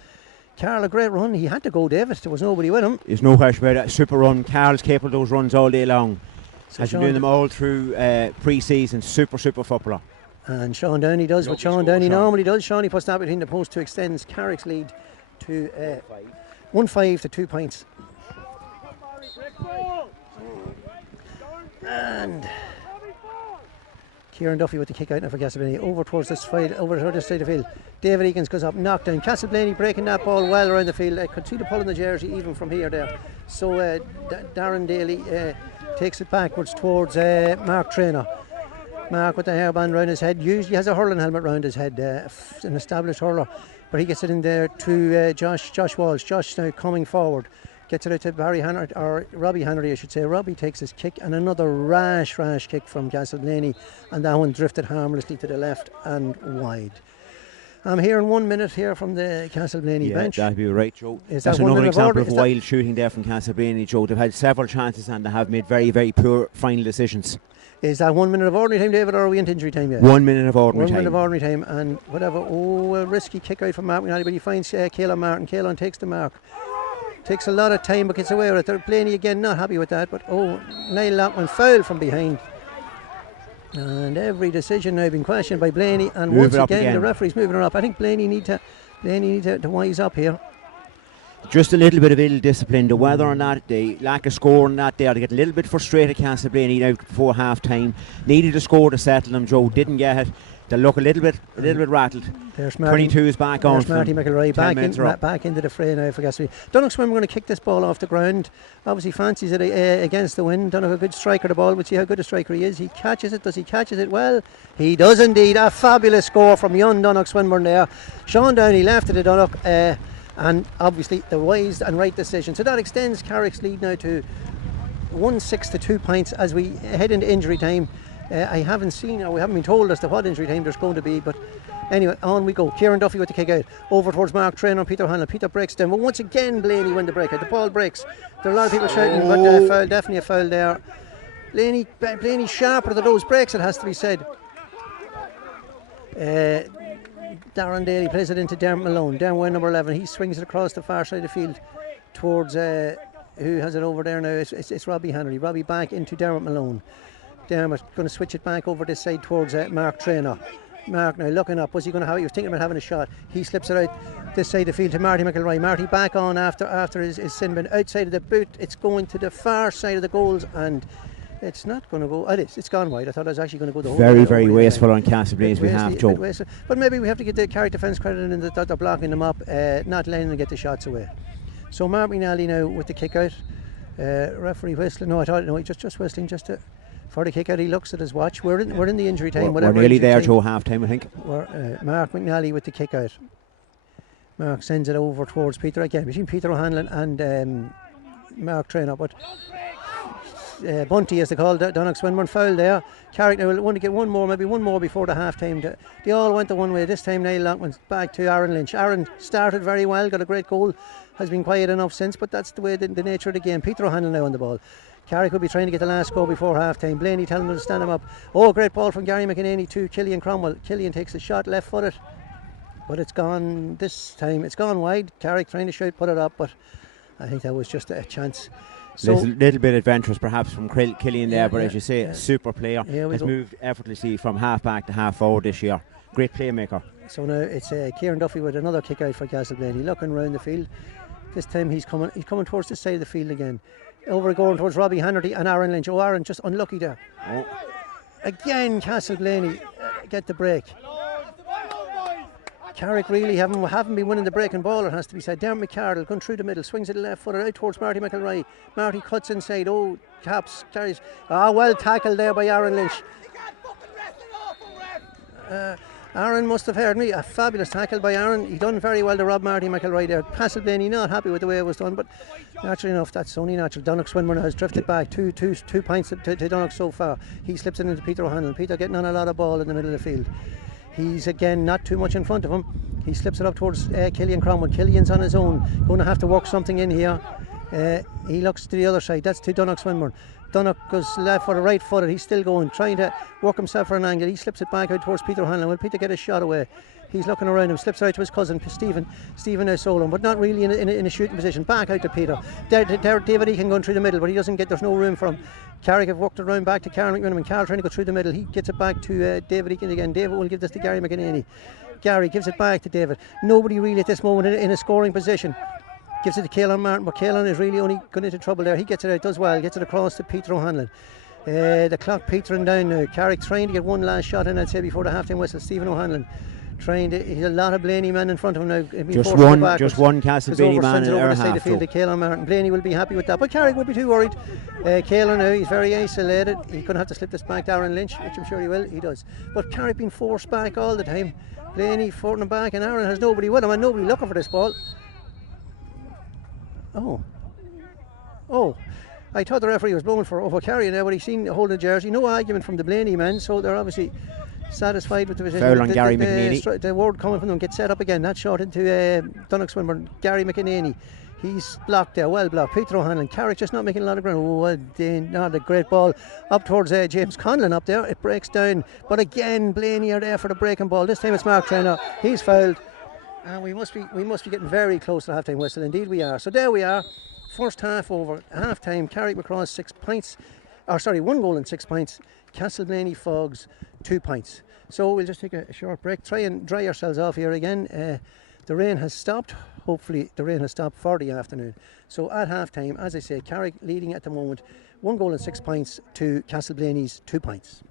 Carl, a great run. He had to go, David. There was nobody with him. There's no question about it. Super run. Carl's capable of those runs all day long. So has been doing them all through pre-season. Super footballer. And Sean Downey does what Sean Downey normally does. Sean, he puts that between the post to extends Carrick's lead to 1-5 to 2 points. And Kieran Duffy with the kick out now for Castleblayney. Over towards this side of the field. David Eakins goes up, knocked down. Castleblayney breaking that ball well around the field. I could see the pull in the jersey even from here there. So Darren Daly takes it backwards towards Mark Traynor. Mark with the hairband around his head. Usually has a hurling helmet around his head, an established hurler. But he gets it in there to Josh Walsh. Josh now coming forward. Gets it out to Robbie Hannery, I should say. Robbie takes his kick, and another rash kick from Castleblayney, and that one drifted harmlessly to the left and wide. I'm hearing 1 minute here from the Castleblayney bench. Yeah, that'd be right, Joe. Is That's that another example of is wild shooting there from Castleblayney, Joe. They've had several chances and they have made very, very poor final decisions. Is that 1 minute of ordinary time, David, or are we into injury time yet? 1 minute of ordinary 1 time. minute of ordinary time, and whatever. Oh, a risky kick out from Mark McNally, but he finds Caelan Martin. Caelan takes the mark. Takes a lot of time but gets away with it. Blayney again not happy with that, but Niall Lockman foul from behind. And every decision now been questioned by Blayney, and Move once again the referee's moving her up. I think Blayney need to wise up here. Just a little bit of ill discipline. The weather on that day, lack of scoring that there, to get a little bit frustrated. Castleblayney now before half time. Needed a score to settle them, Joe. Didn't get it. They look a little bit rattled. There's Marty, 22 is back on. There's Marty McElroy back into the fray now for Castleblayney. Donnock Swim going to kick this ball off the ground. Obviously fancies it against the wind. Donnock a good striker of the ball. We'll see how good a striker he is. He catches it. Does he catches it well? He does indeed. A fabulous score from young Donnock Swinburne there. Sean Downey left it to Donnock, and obviously the wise and right decision. So that extends Carrick's lead now to 1-6 to 2 points as we head into injury time. I haven't seen, or we haven't been told as to what injury time there's going to be, but anyway, on we go. Kieran Duffy with the kick out, over towards Mark Traynor and Peter Hanlon. Peter breaks down, but once again Blayney win the break out. The ball breaks. There are a lot of people shouting, but foul, definitely a foul there. Blayney sharper than those breaks, it has to be said. Darren Daly plays it into Dermot Malone. Dermot number 11, he swings it across the far side of the field towards who has it over there now? It's Robbie Hannery. Robbie back into Dermot Malone. Dermot going to switch it back over this side towards Mark Traynor. Mark now looking up. Was he going to have it? He was thinking about having a shot. He slips it out this side of the field to Marty McElroy. Marty back on after his sin bin. Outside of the boot. It's going to the far side of the goals, and it's not going to go. It's gone wide. I thought it was actually going to go the whole way. Very wasteful on Castleblayney's behalf, Joe. But maybe we have to get the Carrick defence credit in that they're blocking them up, not letting them get the shots away. So Mark McNally now with the kick out. Referee whistling. No, I thought no, he just whistling just to. For the kick out, he looks at his watch. We're in the injury time. We're nearly there, Joe. Half time, I think. Mark McNally with the kick out. Mark sends it over towards Peter again, between Peter O'Hanlon and Mark Traynor. But Bunty, as they call it, Donnock Swinburne foul there. Carrick now will want to get one more before the half time. They all went the one way. This time Niall Lockman's back to Aaron Lynch. Aaron started very well, got a great goal, has been quiet enough since, but that's the way the nature of the game. Peter O'Hanlon now on the ball. Carrick will be trying to get the last goal before half time. Blayney telling him to stand him up. Great ball from Gary McEnany to Killian Cromwell. Killian takes a shot left footed, but it's gone this time. It's gone wide. Carrick trying to shoot, put it up, but I think that was just a chance. So little bit adventurous perhaps from Killian there, but as you say, a super player. Has moved effortlessly from half back to half forward this year. Great playmaker. So now it's Kieran Duffy with another kick out for Castleblayney, looking around the field. This time he's coming towards this side of the field again. Going towards Robbie Hannerty and Aaron Lynch. Aaron just unlucky there. Again Castleblayney get the break. Carrick really haven't been winning the break and ball, it has to be said. Dermot McCardle going through the middle, swings it left footer out towards Marty McElroy. Marty cuts inside. Caps carries. Well tackled there by Aaron Lynch. Aaron must have heard me. A fabulous tackle by Aaron. He done very well to rob Marty McElroy there. Castleblayney not happy with the way it was done, but naturally enough, that's only natural. Donnock Swinburne has drifted back 2 points to Donnock so far. He slips it into Peter O'Hanlon. Peter getting on a lot of ball in the middle of the field. He's again not too much in front of him. He slips it up towards Killian Cromwell. Killian's on his own, going to have to work something in here. He looks to the other side. That's to Donnock Swinburne. Donnock goes left for the right footed. He's still going, trying to work himself for an angle. He slips it back out towards Peter O'Hanlon. Will Peter get a shot away? He's looking around him, slips it out to his cousin Stephen Solon, but not really in a shooting position. Back out to Peter. David Eakin going through the middle, but he doesn't get. There's no room for him. Carrick have worked around back to Carrick McMiniman. Carl trying to go through the middle. He gets it back to David Eakin again. David will give this to Gary McEnany. Gary gives it back to David. Nobody really at this moment in a scoring position. Gives it to Caelan Martin, but Caelan is really only going into trouble there. He gets it out, does well, gets it across to Peter O'Hanlon. The clock petering down now. Carrick trying to get one last shot in, I'd say, before the half-time whistle. Stephen O'Hanlon trying to, he's a lot of Blayney men in front of him now. Just one Castleblayney man in our half. The Caelan Martin. Blayney will be happy with that, but Carrick would be too worried. Caelan now, he's very isolated. He's going to have to slip this back Darren Lynch, which I'm sure he will. He does. But Carrick being forced back all the time. Blayney forcing him back, and Aaron has nobody with him and nobody looking for this ball. Oh, I thought the referee was blowing for over Carrick now, but he's seen holding the jersey. No argument from the Blayney men, so they're obviously satisfied with the position. Foul on Gary McEnany. The word coming from them, get set up again. That shot into Dunnock Swinburne. Gary McEnany, he's blocked there, well blocked. Peter O'Hanlon, Carrick just not making a lot of ground. Oh, well, not a great ball up towards James Conlon up there. It breaks down, but again Blayney are there for the breaking ball. This time it's Mark Traynor. He's fouled, and we must be getting very close to the half-time whistle. Indeed we are. So there we are. First half over, half-time. Carrickmacross 6 points, 1 goal and 6 points. Castleblayney Faughs 2 points. So we'll just take a short break, try and dry ourselves off here again. The rain has stopped. Hopefully the rain has stopped for the afternoon. So at half-time, as I say, Carrick leading at the moment, 1 goal and 6 points to Castleblayney's 2 points.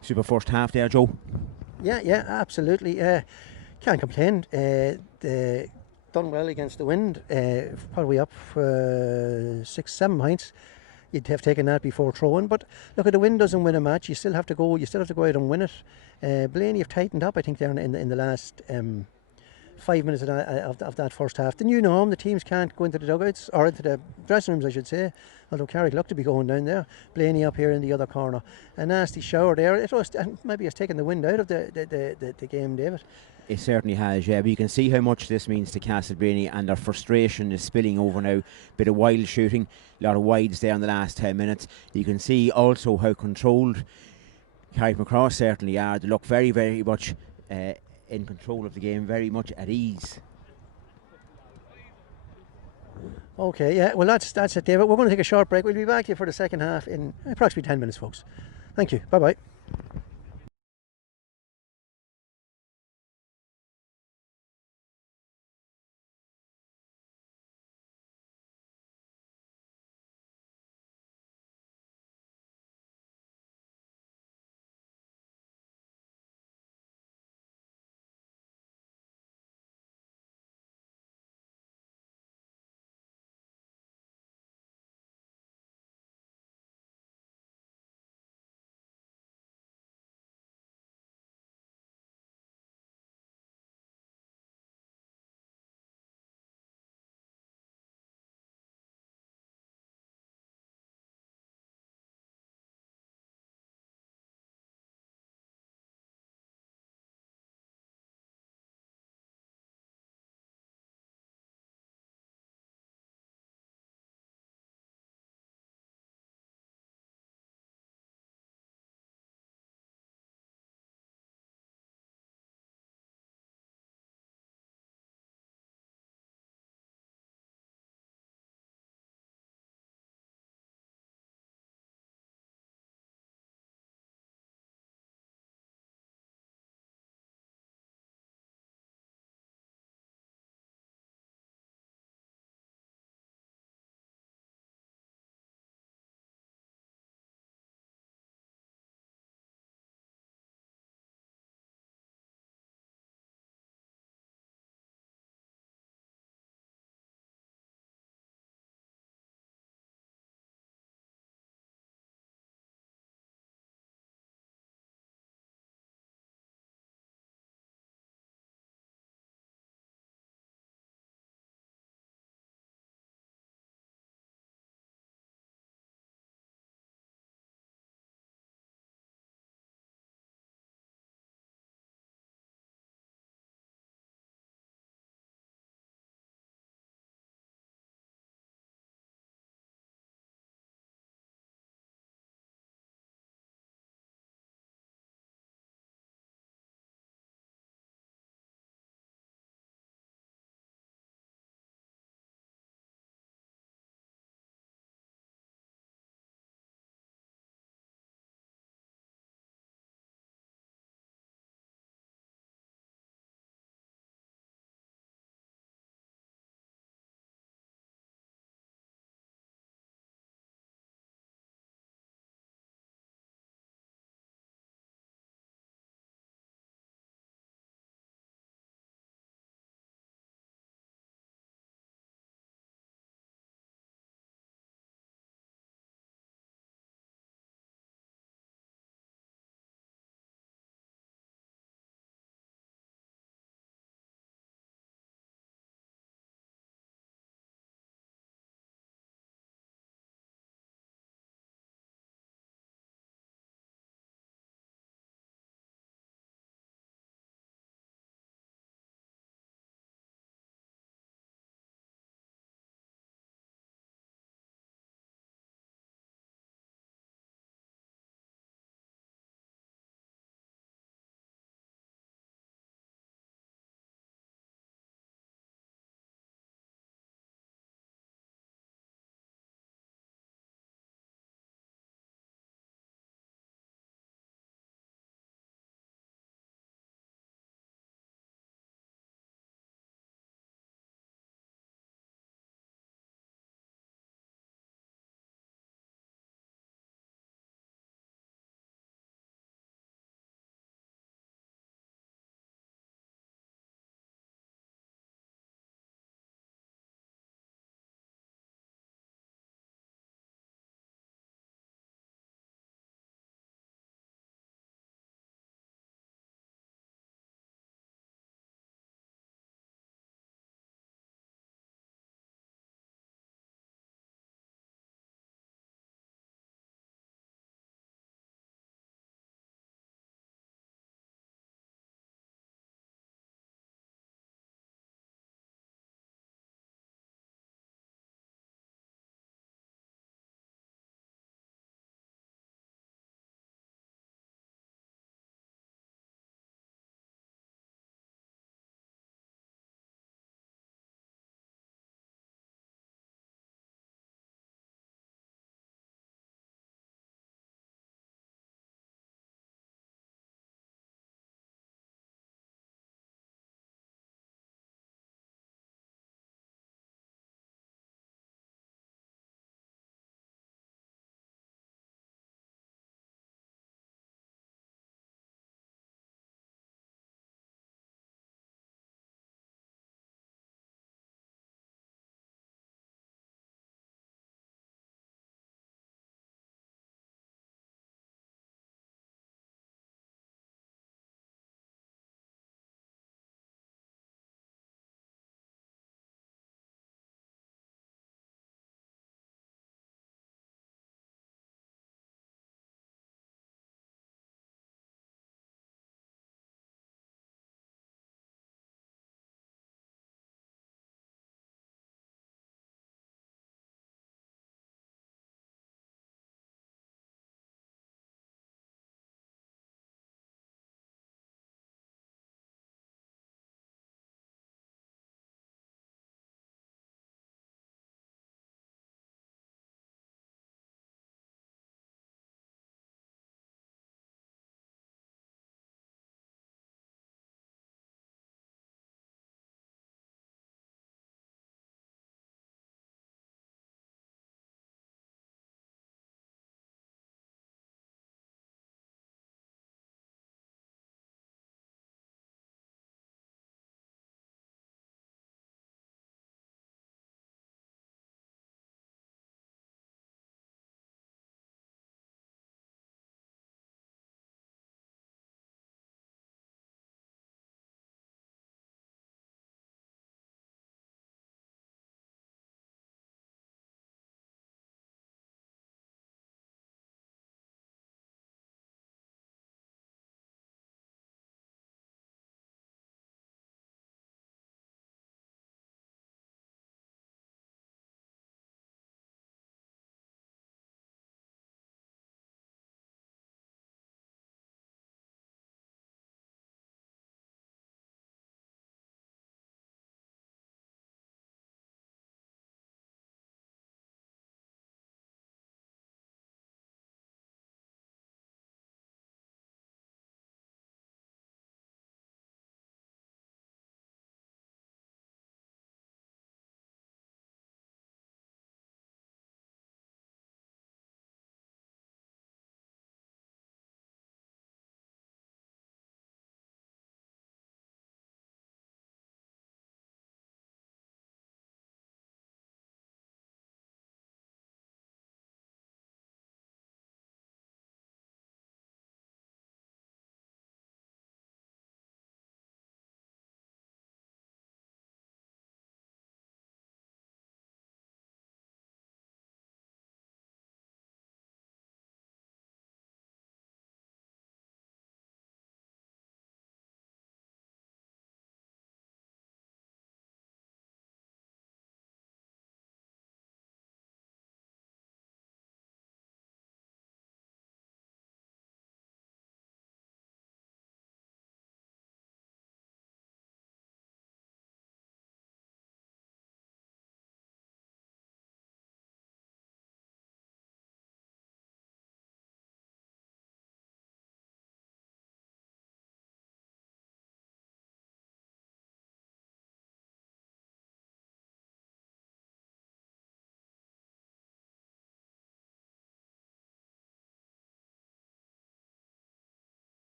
Super first half there, Joe. Yeah, absolutely. Can't complain. Done well against the wind. What are we up? 6-7 points. You'd have taken that before throwing, but look, at the wind doesn't win a match. You still have to go. You still have to go out and win it. Blayney have tightened up, I think, there in the last 5 minutes of that first half. The new norm, the teams can't go into the dugouts, or into the dressing rooms I should say, although Carrick looked to be going down there. Blayney up here in the other corner. A nasty shower there. It was, maybe it's taken the wind out of the game, David. It certainly has, yeah, but you can see how much this means to Castleblayney, and their frustration is spilling over now. Bit of wild shooting, a lot of wides there in the last 10 minutes. You can see also how controlled Carrickmacross certainly are. They look very, very much in control of the game, very much at ease. Okay, yeah, well that's it, David. We're going to take a short break. We'll be back here for the second half in approximately 10 minutes, folks. Thank you. Bye-bye.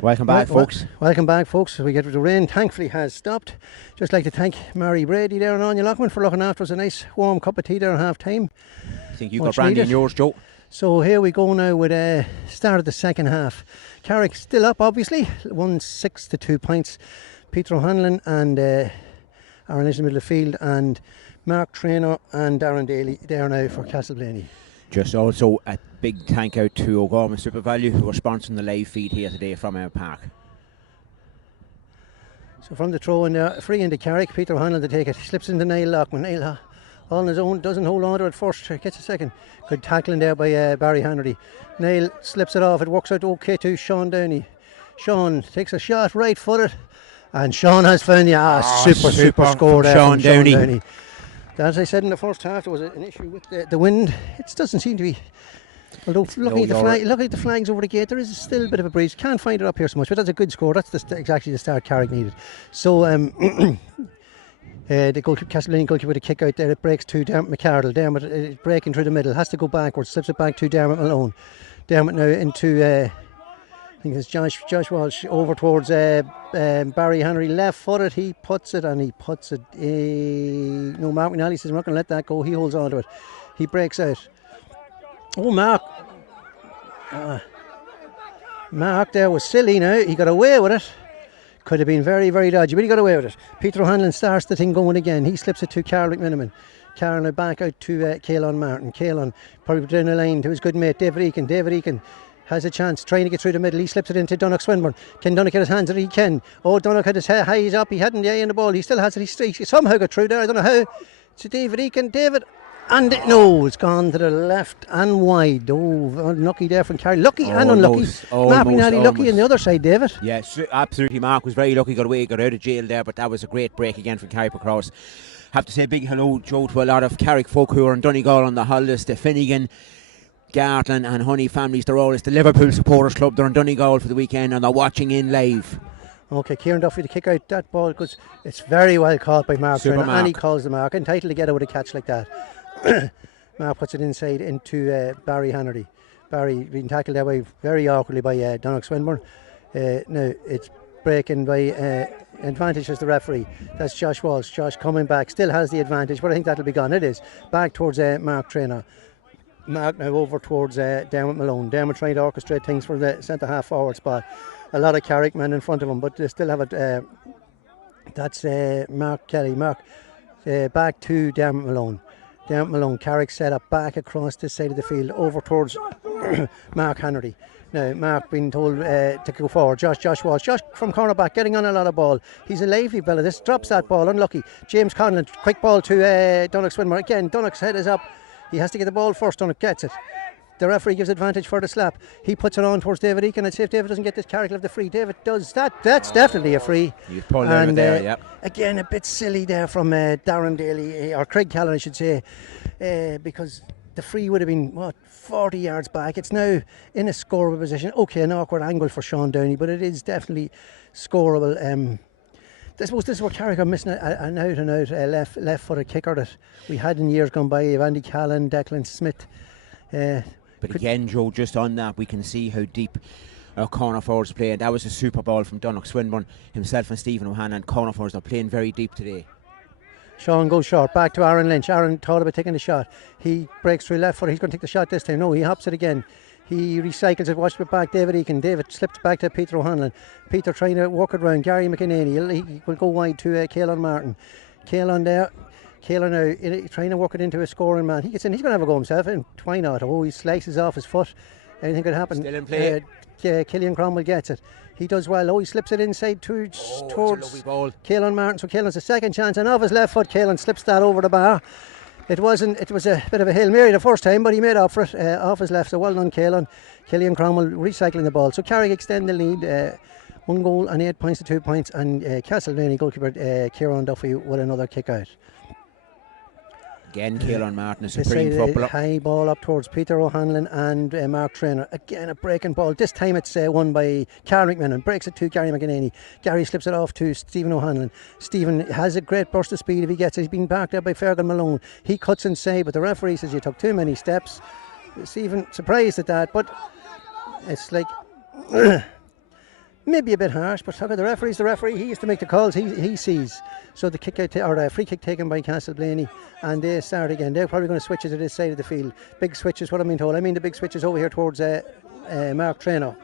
Welcome back, folks. Welcome back, folks. We get the rain, thankfully, has stopped. Just like to thank Mary Brady there and Anya Lockman for looking after us. A nice warm cup of tea there at half time. I think you've got brandy in yours, Joe. So here we go now with start of the second half. Carrick still up, obviously. 1-6 to 2 points. Peter O'Hanlon and Aaron in the middle of the field, and Mark Traynor and Darren Daly there now for Castleblayney. Just also a big thank out to O'Gorman Super Value, who are sponsoring the live feed here today from our park. So from the throw in there, free into Carrick, Peter O'Hanlon to take it. He slips into Niall Lockman. Niall all on his own, doesn't hold on to it first, gets a second. Good tackling there by Barry Hanratty. Niall slips it off, it works out okay to Sean Downey. Sean takes a shot, right footed, and Sean has found the super score there Sean from Downey. Sean Downey. As I said in the first half, there was an issue with the wind. It doesn't seem to be. Although looking at the flags over the gate, there is still a bit of a breeze. Can't find it up here so much, but that's a good score. That's exactly the start Carrick needed. So the Castleblayney goalkeeper with a kick out there. It breaks to Dermot McArdle. Dermot breaking through the middle, has to go backwards, slips it back to Dermot Malone. Dermot now into I think it's Josh Walsh over towards Barry Henry, left footed. He puts it. No, Mark McNally says I'm not going to let that go. He holds on to it. He breaks out. Oh, Mark. Mark there was silly now. He got away with it. Could have been very, very dodgy, but he got away with it. Peter O'Hanlon starts the thing going again. He slips it to Carl McMiniman. Carl now back out to Caelan Martin. Caelan probably down the line to his good mate David Eakin. David Eakin has a chance, trying to get through the middle. He slips it into Donnock Swinburne. Can Donnock get his hands on it? He can. Oh, Donnock had his eyes up. He hadn't the eye on the ball. He still has it. He somehow got through there. I don't know how. To David Eakin. David. And no, it's gone to the left and wide. Oh, unlucky there from Carrick. Lucky and unlucky. Mark McNally lucky on the other side, David. Yes, absolutely. Mark was very lucky. Got away, got out of jail there, but that was a great break again from Carrickmacross. Have to say a big hello, Joe, to a lot of Carrick folk who are in Donegal on the holidays, to Finnegan, Gartland and Honey families. They're all, it's the Liverpool Supporters Club. They're in Donegal for the weekend and they're watching in live. Okay, Kieran Duffy to kick out that ball because it's very well caught by Mark Traynor, and he calls the mark. Entitled to get out with a catch like that. Mark puts it inside into Barry Hanratty. Barry being tackled that way very awkwardly by Donnock Swinburne. Now it's breaking by advantage as the referee. That's Josh Walsh. Josh coming back, still has the advantage, but I think that'll be gone. It is back towards Mark Traynor. Mark now over towards Dermot Malone. Dermot trying to orchestrate things for the centre half forward spot. A lot of Carrick men in front of him, but they still have it. That's Mark Kelly. Mark back to Dermot Malone. Dermot Malone, Carrick set up back across this side of the field over towards Mark Hanratty. Now Mark being told to go forward. Josh Walsh. Josh from cornerback getting on a lot of ball. He's a lively fella. This drops that ball, unlucky. James Conlon, quick ball to Donnock Swinburne. Again, Donnock's head is up. He has to get the ball first. Donnock gets it. The referee gives advantage for the slap. He puts it on towards David Eakin. I'd say if David doesn't get this, Carrick left the free. David does that. That's definitely a free. You've pulled out there, yep. Again, a bit silly there from Darren Daly, or Craig Callan, I should say, because the free would have been, 40 yards back. It's now in a scoreable position. Okay, an awkward angle for Sean Downey, but it is definitely scoreable. I suppose this is where Carrick are missing an out-and-out left-footed kicker that we had in years gone by, of Andy Callan, Declan Smith. But again, Joe, just on that, we can see how deep our corner forwards play. And that was a super ball from Donnock Swinburne himself and Stephen O'Hanlon. Corner forwards are playing very deep today. Sean goes short, back to Aaron Lynch. Aaron thought about taking the shot. He breaks through left foot. He's going to take the shot this time. No, he hops it again. He recycles it, watch it back. David Eakin. David slips back to Peter O'Hanlon. Peter trying to work it around. Gary McInerney. He will go wide to Caelan Martin. Caelan there. Caelan now trying to work it into a scoring man. He gets in. He's going to have a go himself. And why not? Oh, he slices off his foot. Anything could happen. Still in play. Killian Cromwell gets it. He does well. Oh, he slips it inside towards Caelan Martin. So Caelan's a second chance, and off his left foot, Caelan slips that over the bar. It was a bit of a Hail Mary the first time, but he made up for it off his left. So well done, Caelan. Killian Cromwell recycling the ball. So Carrick extend the lead. 1 goal and 8 points to 2 points, and Castleblayney goalkeeper Kieran Duffy with another kick out. Again, Caelan Martin, a supreme footballer. High ball up towards Peter O'Hanlon and Mark Traynor. Again, a breaking ball. This time it's won by Carrickman and breaks it to Gary McInerney. Gary slips it off to Stephen O'Hanlon. Stephen has a great burst of speed if he gets it. He's been backed up by Fergal Malone. He cuts inside, but the referee says you took too many steps. Stephen surprised at that, but It's like maybe a bit harsh, but look at the referee's the referee. He used to make the calls he sees. So the kick out or the free kick taken by Castleblayney, and they start again. They're probably going to switch it to this side of the field. Big switch is what I'm being told. I mean the big switch is over here towards Mark Traynor.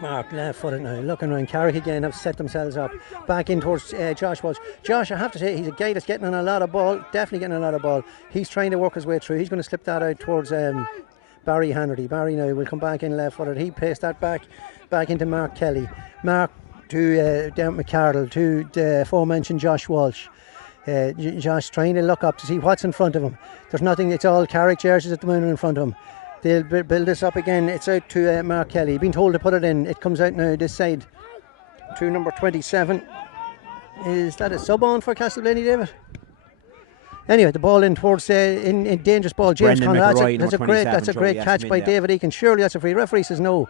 Mark left-footed now, looking around. Carrick again have set themselves up. Back in towards Josh Walsh. Josh, I have to say, he's a guy that's getting on a lot of ball. Definitely getting a lot of ball. He's trying to work his way through. He's going to slip that out towards Barry Hanratty. Barry now will come back in left-footed. He pastes that back into Mark Kelly. Mark to Dermot McCardle, to the aforementioned Josh Walsh. Josh trying to look up to see what's in front of him. There's nothing. It's all Carrick jerseys at the moment in front of him. They'll build this up again. It's out to Mark Kelly. Been told to put it in. It comes out now this side to number 27. Is that a sub on for Castleblayney, David? Anyway, the ball in towards in dangerous ball. James Conrad. That's a great catch by David Eakin. Surely that's a free. Referee says no.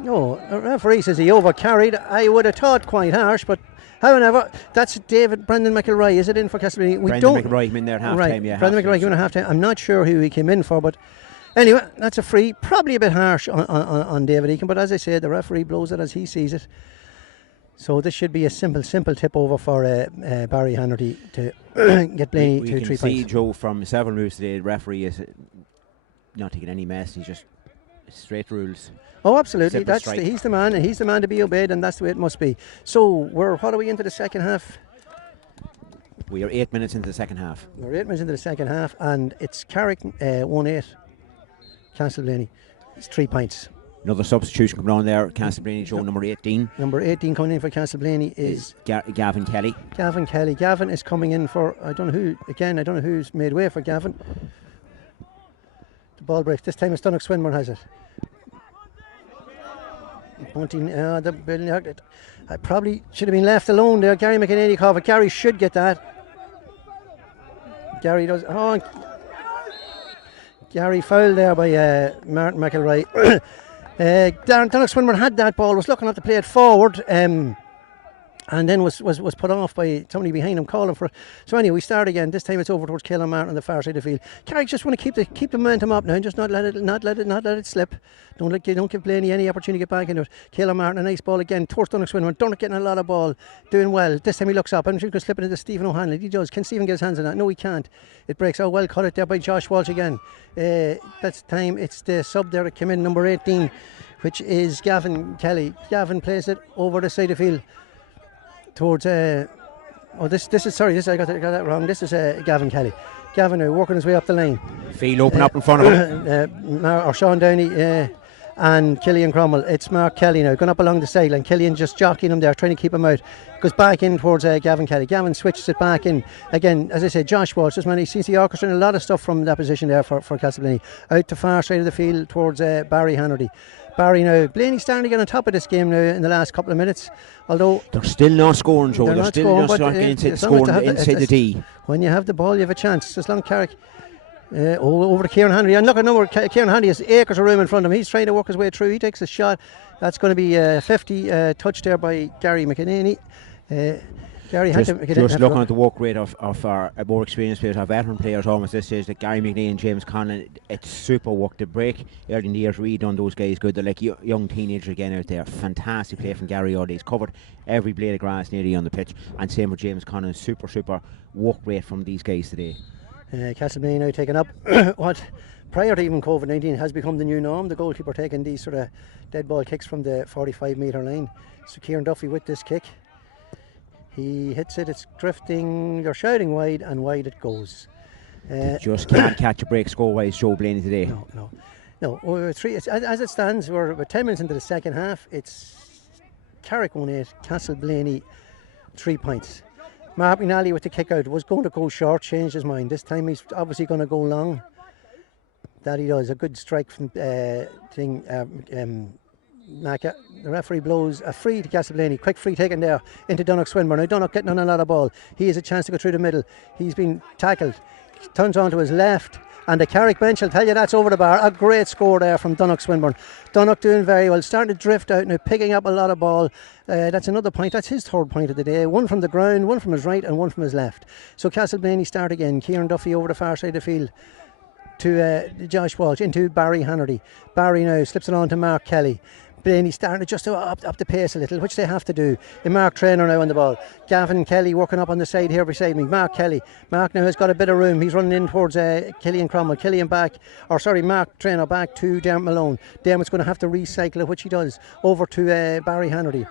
No, the referee says he overcarried. I would have thought quite harsh, but however, that's Brendan McElroy. Is it in for Castleblayney? Brendan McElroy came in there at half time. Yeah, Brendan McElroy came in at half time. I'm not sure who he came in for, but anyway, that's a free. Probably a bit harsh on David Eakin, but as I said, the referee blows it as he sees it. So this should be a simple tip over for Barry Hanratty to get Blaney to 3 points. We can see, Joe, from several moves today, the referee is not taking any mess. He's just straight rules. Oh, absolutely. He's the man, and he's the man to be obeyed, and that's the way it must be. So, what are we into the second half? We are 8 minutes into the second half. We're 8 minutes into the second half, and it's Carrick 1-8. Castleblayney. It's 3 points. Another substitution coming on there. Castleblayney, Joe, number 18. Number 18 coming in for Castleblayney is Gavin Kelly. Gavin Kelly. Gavin is coming in for, I don't know who's made way for Gavin. The ball breaks. This time it's Donnoch Swinburne has it. Bunting, I probably should have been left alone there. Gary McEnany called, but Gary should get that. Gary does. Oh, Gary fouled there by Martin McElroy. Donnoch Swinburne had that ball, was looking up to play it forward, and then was put off by somebody behind him calling for it. So anyway, we start again. This time it's over towards Caelan Martin on the far side of the field. Carrick just want to keep the momentum up now and just not let it slip. Don't give Blaney any opportunity to get back into it. Caelan Martin, a nice ball again towards Donnoch Swinburne. Donnoch getting a lot of ball, doing well. This time he looks up. I'm sure he's going to slip it into Stephen O'Hanlon. He does. Can Stephen get his hands on that? No, he can't. It breaks. Oh, well cut it there by Josh Walsh again. That's time. It's the sub there that came in, number 18, which is Gavin Kelly. Gavin plays it over the side of the field towards I got that wrong. This is Gavin Kelly. Gavin now working his way up the lane. Field open up in front of him. Or Sean Downey and Killian Cromwell. It's Mark Kelly now going up along the sideline. Killian just jockeying him there, trying to keep him out. Goes back in towards Gavin Kelly. Gavin switches it back in again. As I said, Josh Walsh, this man, he sees the orchestrating a lot of stuff from that position there for Castleblayney. Out to far side of the field towards Barry Hanratty. Barry now. Blaney starting to get on top of this game now in the last couple of minutes. Although they're still not scoring, Joe. They're still not scoring inside the D. When you have the ball, you have a chance. As long as Carrick over to Kieran Hanratty. And look at number Kieran Hanratty has acres of room in front of him. He's trying to work his way through. He takes a shot. That's going to be 50 touch there by Gary McEnany. Just looking at the work rate of our more experienced players, our veteran players almost this stage, like Gary McNeil and James Conlon, it's super work. The break early in the years really done those guys good. They're like young teenagers again out there. Fantastic play from Gary all day. He's covered every blade of grass nearly on the pitch, and same with James Conlon. Super work rate from these guys today. Castleblayney now taking up what prior to even COVID-19 has become the new norm, the goalkeeper taking these sort of dead ball kicks from the 45 metre line. So Kieran Duffy with this kick. He hits it, it's drifting, they're shouting wide, and wide it goes. Just can't catch a break score-wise, Joe Blaney today. No. As it stands, we're about 10 minutes into the second half. It's Carrick 1-8, Castleblayney 3 points. Mark McNally with the kick out was going to go short, changed his mind. This time he's obviously going to go long. That he does. A good strike from Naka. The referee blows a free to Castleblayney. Quick free taken there into Donnoch Swinburne. Now Donnoch getting on a lot of ball. He has a chance to go through the middle. He's been tackled. Turns on to his left. And the Carrick bench will tell you that's over the bar. A great score there from Donnoch Swinburne. Donnoch doing very well. Starting to drift out now, picking up a lot of ball. That's another point. That's his third point of the day. One from the ground, one from his right, and one from his left. So Castleblayney start again. Kieran Duffy over the far side of the field. to Josh Walsh, into Barry Hannerty. Barry now slips it on to Mark Kelly. Blaney starting to just up the pace a little, which they have to do. And Mark Traynor now on the ball. Gavin Kelly working up on the side here beside me. Mark Kelly. Mark now has got a bit of room. He's running in towards Killian Cromwell. Mark Traynor back to Dermot Malone. Dermot's going to have to recycle it, which he does, over to Barry Hannerty.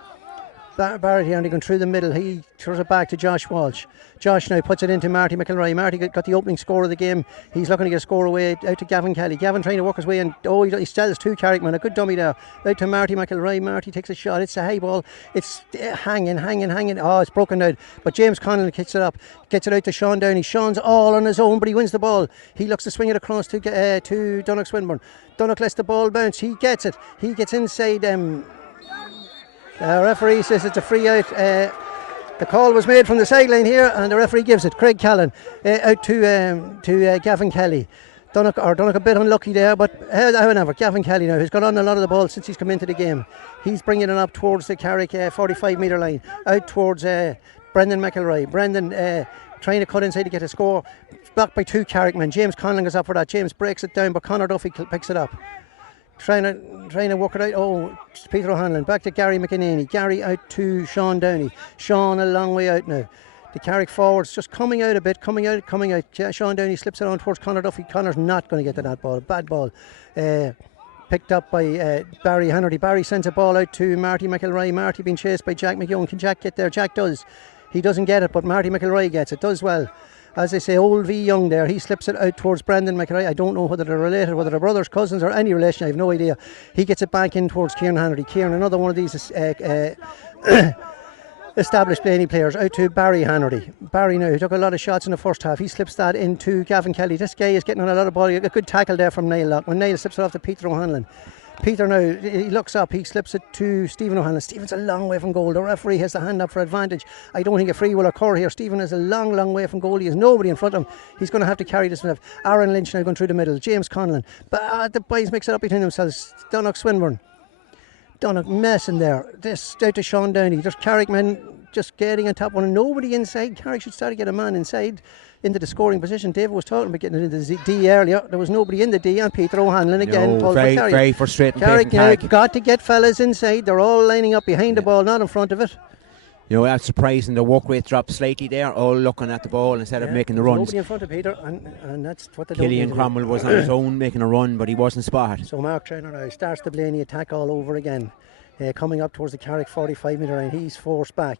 Barry Hannerty going through the middle. He throws it back to Josh Walsh. Josh now puts it into Marty McElroy. Marty got the opening score of the game. He's looking to get a score away out to Gavin Kelly. Gavin trying to work his way in. He still two Carrickman. A good dummy there. Out to Marty McElroy. Marty takes a shot. It's a high ball. It's hanging. Oh, it's broken out. But James Connelly kicks it up. Gets it out to Sean Downey. Sean's all on his own, but he wins the ball. He looks to swing it across to Donnoch Swinburne. Donnoch lets the ball bounce. He gets it. He gets inside. The referee says it's a free out. The call was made from the sideline here, and the referee gives it. Craig Callan out to Gavin Kelly. Donnoch a bit unlucky there, but however, Gavin Kelly now, who's got on a lot of the ball since he's come into the game. He's bringing it up towards the Carrick 45 metre line, out towards Brendan McElroy. Brendan trying to cut inside to get a score. Blocked by two Carrickmen. James Conlon goes up for that. James breaks it down, but Conor Duffy picks it up. Trying to work it out. Oh, Peter O'Hanlon back to Gary McEnany. Gary out to Sean Downey. Sean a long way out now. The Carrick forwards just coming out a bit, coming out. Sean Downey slips it on towards Conor Duffy. Conor's not going to get to that ball. Bad ball. Picked up by Barry Hannerty. Barry sends a ball out to Marty McElroy. Marty being chased by Jack McEwen. Can Jack get there? Jack does. He doesn't get it, but Marty McElroy gets it. Does well. As they say, old V Young there. He slips it out towards Brendan McElroy. I don't know whether they're related, whether they're brothers, cousins, or any relation. I have no idea. He gets it back in towards Kieran Hannerty. Kieran, another one of these established Blayney players, out to Barry Hannerty. Barry now, he took a lot of shots in the first half. He slips that into Gavin Kelly. This guy is getting on a lot of ball. A good tackle there from Niall Lock. When Niall slips it off to Peter O'Hanlon. Peter now, he looks up, he slips it to Stephen O'Hanlon. Stephen's a long way from goal. The referee has the hand up for advantage. I don't think a free will occur here. Stephen is a long way from goal. He has nobody in front of him. He's going to have to carry this one. Aaron Lynch now going through the middle. James Conlon. But the boys mix it up between themselves. Donnoch Swinburne. Donnoch messing there. This out to Sean Downey. There's Carrickmen just getting on top one and nobody inside. Carrick should start to get a man inside into the scoring position. David was talking about getting it into the D earlier. There was nobody in the D, and Peter O'Hanlon again. Very frustrating. Carrick now got to get fellas inside. They're all lining up behind the ball, not in front of it. You know, that's surprising. The work rate dropped slightly there, all looking at the ball instead of making the runs. Nobody in front of Peter, and that's what they Killian Cromwell was on his own making a run, but he wasn't spotted. So Mark Traynor now starts the Blayney attack all over again. Coming up towards the Carrick 45 metre line. He's forced back.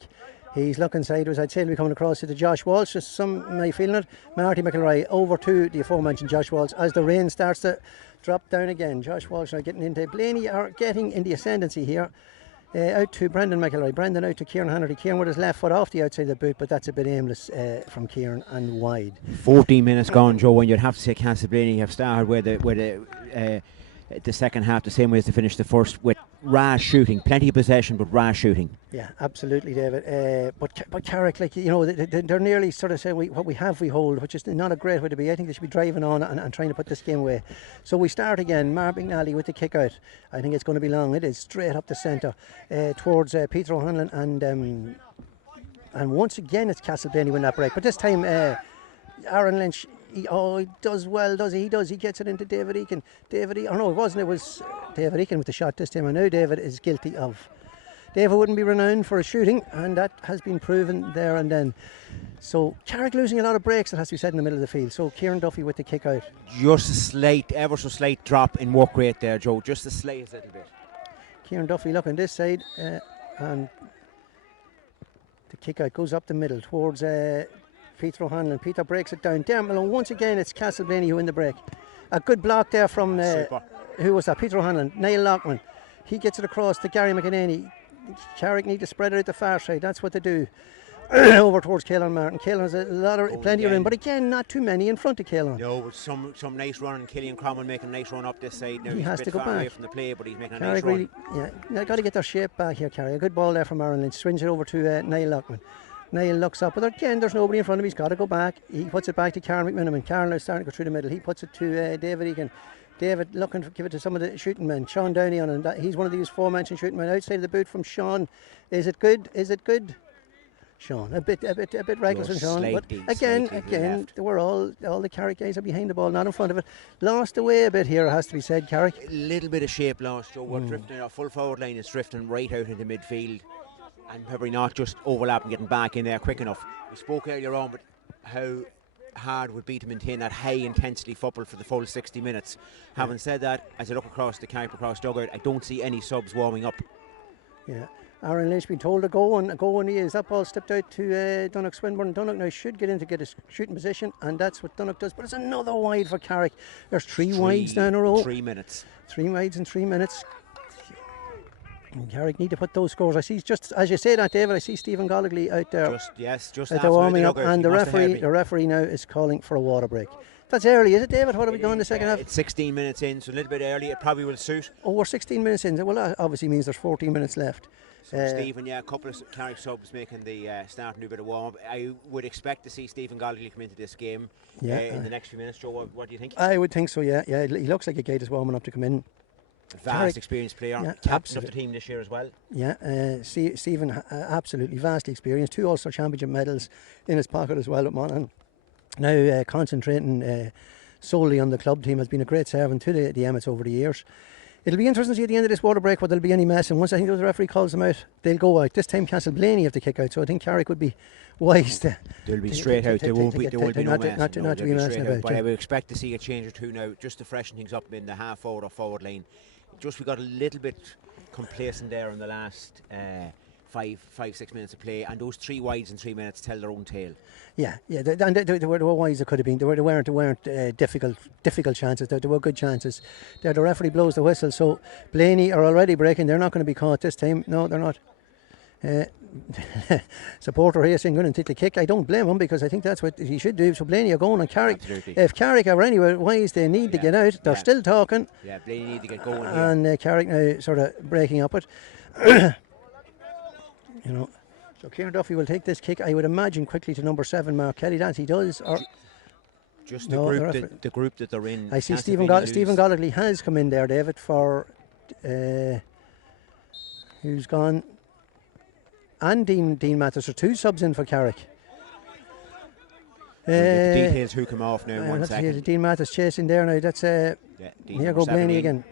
He's looking sideways. I'd say he'll be coming across to the Josh Walsh. Just some may feeling it. Marty McElroy over to the aforementioned Josh Walsh as the rain starts to drop down again. Josh Walsh now getting into Blayney are getting in the ascendancy here. Out to Brendan McElroy. Brendan out to Kieran Hannerty. Kieran with his left foot off the outside of the boot, but that's a bit aimless from Kieran and wide. 14 minutes gone, Joe, and you'd have to say Castleblayney have started where the second half the same way as they finished the first, with rash shooting, plenty of possession but rash shooting. Yeah, absolutely, David. But Carrick, like, you know, they're nearly sort of saying what we have we hold, which is not a great way to be. I think they should be driving on and trying to put this game away. So we start again. Mark McNally with the kick out. I think it's going to be long. It is straight up the centre towards Peter O'Hanlon, and once again it's Castleblayney win that break. But this time Aaron Lynch. He does well, does he? He does. He gets it into David Eakin. It wasn't. It was David Eakin with the shot this time. I know David is guilty of. David wouldn't be renowned for his shooting, and that has been proven there and then. So Carrick losing a lot of breaks, it has to be said, in the middle of the field. So Kieran Duffy with the kick out. Just a slight, ever so slight drop in work rate there, Joe. Just the slightest little bit. Kieran Duffy looking this side, and the kick out goes up the middle towards Peter O'Hanlon. Peter breaks it down. Dermot Malone, once again it's Castleblayney who win the break. A good block there from who was that? Peter O'Hanlon. Niall Lockman. He gets it across to Gary McEnany. Carrick need to spread it out the far side. That's what they do. Over towards Caelan Martin. Caelan has plenty of room, but again not too many in front of Caelan. No, but some nice run, and Killian Cromwell making a nice run up this side. Now he has to go back away from the play, but he's making Carrick a nice run. Yeah, they've got to get their shape back here, Carrick. A good ball there from Aaron Lynch. Swings it over to Niall Lockman. Niall looks up, but again there's nobody in front of him. He's got to go back. He puts it back to Karen McMiniman. Karen is starting to go through the middle. He puts it to David Egan. David looking to give it to some of the shooting men. Sean Downey on it. He's one of these aforementioned shooting men. Outside of the boot from Sean. Is it good? Is it good? Sean. A bit reckless from Sean. But again, they were all the Carrick guys are behind the ball, not in front of it. Lost away a bit here, it has to be said, Carrick. A little bit of shape lost, Joe. We're drifting, our full forward line is drifting right out into midfield, and probably not just overlapping, getting back in there quick enough. We spoke earlier on, but how hard would be to maintain that high intensity football for the full 60 minutes. Having said that, as I look across the Carrickmacross dugout, I don't see any subs warming up. Yeah. Aaron Lynch been told to go and he is. That ball slipped out to Donnock Swinburne. Donnock now should get in to get a shooting position, and that's what Donnock does. But it's another wide for Carrick. There's three wides down a row. 3 minutes. 3 wides in 3 minutes. And Carrick need to put those scores. I see, just as you say that, David, I see Stephen Gollagly out there. Just out there warming up, and the referee now is calling for a water break. That's early, is it, David? What are we going in the second half? It's 16 minutes in, so a little bit early. It probably will suit. Oh, we're 16 minutes in. Well, that obviously means there's 14 minutes left. So Stephen, a couple of Carrick subs making the start and do a bit of warm up. I would expect to see Stephen Gollagly come into this game in the next few minutes. Joe, what do you think? I would think so, yeah. He looks like a guy that's warming up to come in. Vast experienced player, captain of the team this year as well. Yeah, Stephen, absolutely vastly experienced. 2 Ulster Championship medals in his pocket as well at Monaghan. Now concentrating solely on the club team, has been a great servant to the Emmets over the years. It'll be interesting to see at the end of this water break whether there'll be any mess, and once I think the referee calls them out, they'll go out. This time Castleblayney have to kick out, so I think Carrick would be wise to... They'll be straight out, there won't be no mess. Not to be messing about. But I would expect to see a change or two now, just to freshen things up in the half forward or forward line. Just we got a little bit complacent there in the last 5-6 minutes of play, and those 3 wides in 3 minutes tell their own tale. Yeah, and there were wides that could have been. There weren't difficult chances. There were good chances. The referee blows the whistle, so Blaney are already breaking. They're not going to be caught this time. No, they're not. Supporter here saying going to take the kick. I don't blame him, because I think that's what he should do. So Blaney are going on Carrick. Absolutely. If Carrick are anywhere wise, they need to get out. They're still talking. Yeah, Blaney need to get going here. And Carrick now sort of breaking up it. So Kieran Duffy will take this kick, I would imagine, quickly to number 7, Mark Kelly. That he does. Or just the group that they're in. I see Stephen Gollagly has come in there, David, for who's gone, and Dean Mathis are 2 subs in for Carrick. The details who come off now in 1 second. Dean Mathis chasing there now. That's here go Blaney again.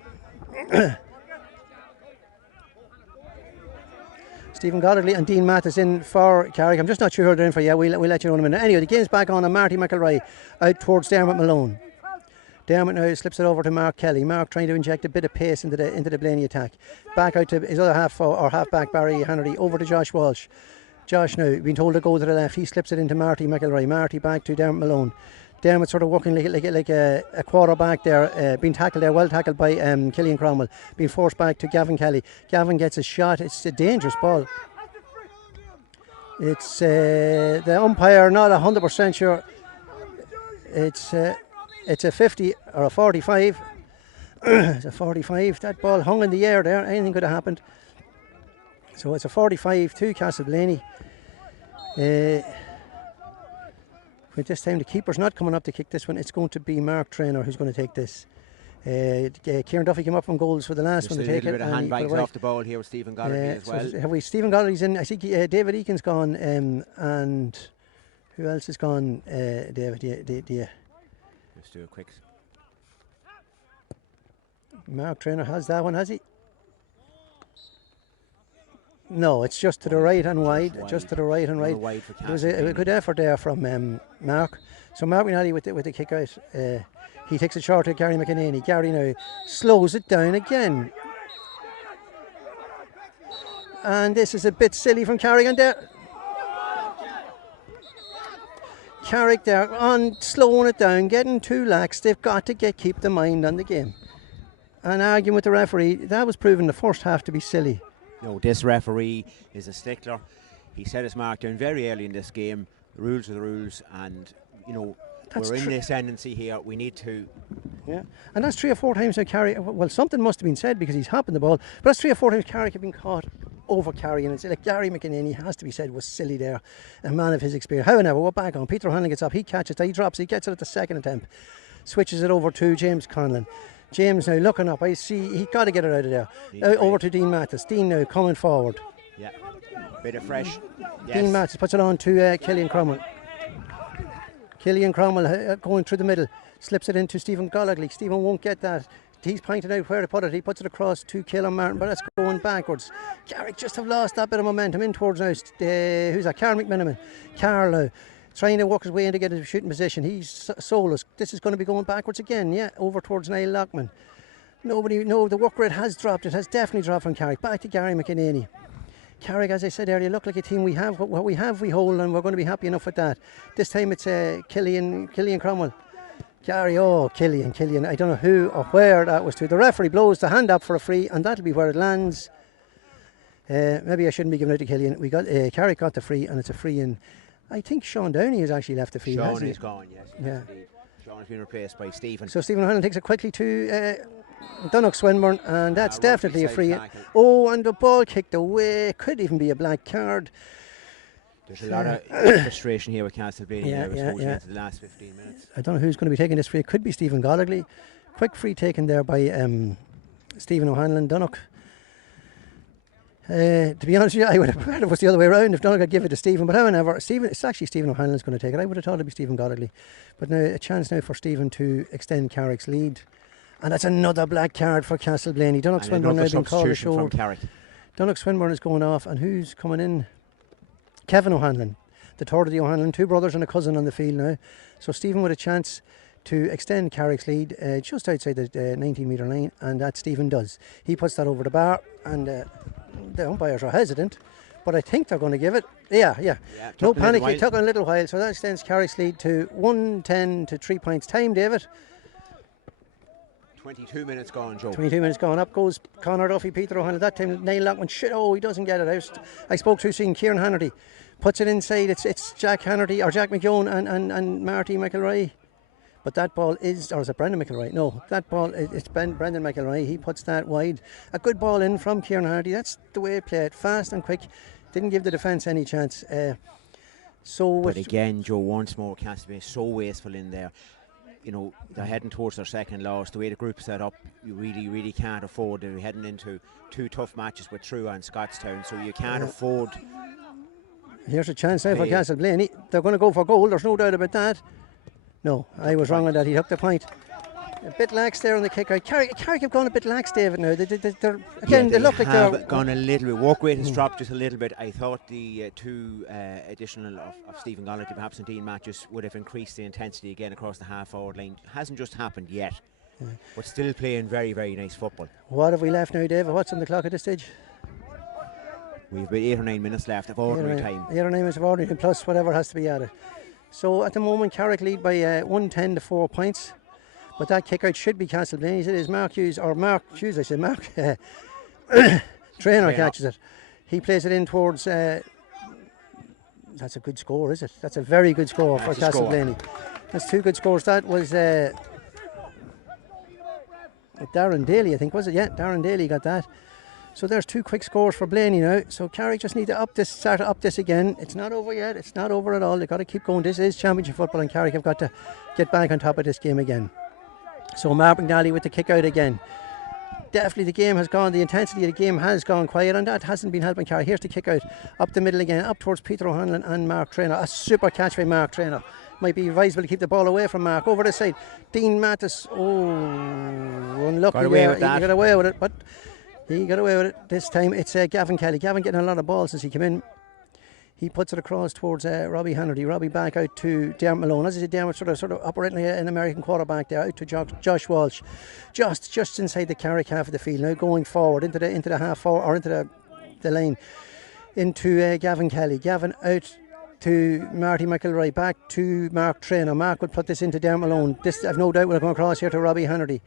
Stephen Goddardly and Dean Mathis in for Carrick. I'm just not sure who they're in for yet. We'll let you know in a minute. Anyway, the game's back on, and Marty McElroy out towards Dermot Malone. Dermot now slips it over to Mark Kelly. Mark trying to inject a bit of pace into the Blaney attack. Back out to his other half-back Barry Hannery, over to Josh Walsh. Josh now being told to go to the left. He slips it into Marty McElroy. Marty back to Dermot Malone. Dermot sort of working like a quarterback there, being tackled there, well tackled by Killian Cromwell, being forced back to Gavin Kelly. Gavin gets a shot. It's a dangerous ball. It's the umpire not 100% sure. It's a 50 or a 45. It's a 45. That ball hung in the air there. Anything could have happened. So it's a 45 to Castleblayney. But this time the keeper's not coming up to kick this one. It's going to be Mark Traynor who's going to take this. Kieran Duffy came up from goals for the last one to take it. A little bit of handbags off the ball here with Stephen Goddardly as well. So have we Stephen Goddardly's in? I think David Eakin's gone, and who else is gone? David, let's do a quick. Mark Traynor has that one, has he? No, it's just to the right and wide. Just to the right and right. There was a good effort there from Mark. So Mark McNally with the kick out. He takes it short to Gary McEnany. Gary now slows it down again. And this is a bit silly from Carrick and there. Carrick there on slowing it down, getting too lax. They've got to keep the mind on the game. And arguing with the referee, that was proven the first half to be silly. No, this referee is a stickler. He set his mark down very early in this game. The rules are the rules, and we're in the ascendancy here. We need to. Yeah, and that's 3 or 4 times now Carrick. Well, something must have been said because he's hopping the ball. But that's 3 or 4 times Carrick have been caught over carrying. It's like Gary McEnany has to be said was silly there, a man of his experience. However, we're back on. Peter O'Hanlon gets up. He catches it. He drops. He gets it at the second attempt. Switches it over to James Conlon. James now looking up. I see he got to get it out of there. Over to Dean Mathis. Dean now coming forward. Yeah. Bit of fresh. Yes. Dean Mattis puts it on to Killian Cromwell. Killian Cromwell going through the middle. Slips it into Stephen Gollagly. Stephen won't get that. He's pointed out where to put it. He puts it across to Keelan Martin, but that's going backwards. Carrick just have lost that bit of momentum in towards now. Who's that? Carl McMiniman. Carlo trying to work his way in to get a shooting position. He's soulless. This is going to be going backwards again. Yeah, over towards Niall Lockman. The work rate has dropped. It has definitely dropped from Carrick. Back to Gary McInerney. Carrick, as I said earlier, look like a team we have. What we have, we hold, and we're going to be happy enough with that. This time it's Killian Cromwell. Killian. I don't know who or where that was to. The referee blows the hand up for a free, and that'll be where it lands. Maybe I shouldn't be giving it to Killian. We got Carrick got the free, and it's a free in. I think Sean Downey has actually left the field. Sean is gone, yes. Yeah. Sean has been replaced by Stephen. So Stephen O'Hanlon takes it quickly to Donnock Swinburne, and that's definitely a free. And the ball kicked away. Could even be a black card. There's a lot of frustration here with Castleblayney. Into the last 15 minutes. I don't know who's going to be taking this free. It could be Stephen Gollagly. Quick free taken there by Stephen O'Hanlon. Donnock. To be honest with you, I would have preferred it was the other way around if Donnock had given it to Stephen, but however, it's actually Stephen O'Hanlon's going to take it. I would have thought it'd be Stephen Gollagly. But now a chance now for Stephen to extend Carrick's lead. And that's another black card for Castleblayney. Donnock Swinburne now being called ashore. Donnock Swinburne is going off, and who's coming in? Kevin O'Hanlon, the third of the O'Hanlon, 2 brothers and a cousin on the field now. So Stephen with a chance to extend Carrick's lead just outside the 19-metre line, and that Stephen does. He puts that over the bar, and the umpires are hesitant, but I think they're going to give it. Yeah. No panic, it took a little while, so that extends Carrick's lead to 110 to 3 points. Time, David? 22 minutes gone, Joe. 22 minutes gone. Up goes Conor Duffy, Peter O'Hanlon. That time Niall Lockman, he doesn't get it. I spoke to Kieran Hannerty. Puts it inside. It's Jack Hannerty or Jack McKeown and Marty McElroy. But that ball is, or is it Brendan McElroy? No, that ball, it's Brendan McElroy. He puts that wide. A good ball in from Kieran Hannerty. That's the way it played. Fast and quick. Didn't give the defence any chance. But again, Joe, once more, Castleblayney so wasteful in there. You know, they're heading towards their second loss. The way the group's set up, you really can't afford. They're heading into 2 tough matches with True and Scottstown, so you can't afford. Here's a chance now for Castleblayney. They're going to go for goal, there's no doubt about that. No, I was wrong on that. He took the point. A bit lax there on the kick out. Carrick have gone a bit lax, David, now. They look like they're gone a little bit. Work rate has dropped just a little bit. I thought the 2 additional of Stephen Gollagly, perhaps in Dean matches, would have increased the intensity again across the half-forward line. Hasn't just happened yet, but still playing very, very nice football. What have we left now, David? What's on the clock at this stage? We've about 8 or 9 minutes left of ordinary time. 8 or 9 minutes of ordinary time, plus whatever has to be added. So at the moment, Carrick lead by 110 to 4 points. But that kick out should be Castleblayney's. It is Mark Traynor catches it. He plays it in towards. That's a good score, is it? That's a very good score for Castleblayney. That's 2 good scores. That was Darren Daly, I think, was it? Yeah, Darren Daly got that. So there's 2 quick scores for Blaney now. So Carrick just need to start to up this again. It's not over yet. It's not over at all. They've got to keep going. This is championship football, and Carrick have got to get back on top of this game again. So Mark McNally with the kick out again. Definitely the game has gone, the intensity of the game has gone quiet, and that hasn't been helping Carrick. Here's the kick out up the middle again, up towards Peter O'Hanlon and Mark Traynor. A super catch by Mark Traynor. Might be advisable to keep the ball away from Mark. Over the side, Dean Mattis. Unlucky there. He got away with it, but he got away with it. This time it's Gavin Kelly. Gavin getting a lot of balls since he came in. He puts it across towards Robbie Hannerty. Robbie back out to Dermot Malone. As I said, Dermot sort of operating like an American quarterback there, out to Josh Walsh. Just inside the Carrick half of the field now, going forward into the half forward, or into the lane, into Gavin Kelly. Gavin out to Marty McElroy, back to Mark Traynor. Mark would put this into Dermot Malone. This, I've no doubt, will come across here to Robbie Hannerty.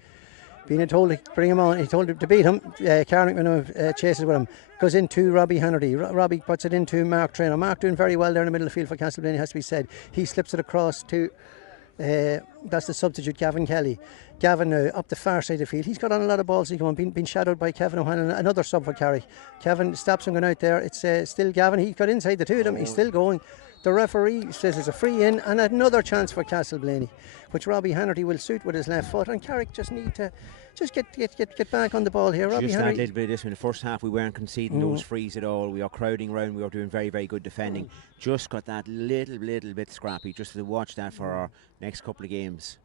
Being told to bring him on, he told him to beat him. Carrickman chases with him. Goes into Robbie Hannerty. Robbie puts it into Mark Traynor. Mark doing very well there in the middle of the field for Castleblayney, has to be said. He slips it across to, that's the substitute, Gavin Kelly. Gavin now up the far side of the field. He's got on a lot of balls. He's been shadowed by Kevin O'Hanlon, another sub for Carrick. Kevin stops him going out there. It's still Gavin. He got inside the 2 of them. He's still going. The referee says it's a free in and another chance for Castleblayney, which Robbie Hannerty will suit with his left foot, and Carrick just need to get back on the ball here. Robbie just Hannerty. a little bit of this in the first half. We weren't conceding those frees at all. We were crowding around. We were doing very, very good defending. Just got that little bit scrappy. Just to watch that for our next couple of games.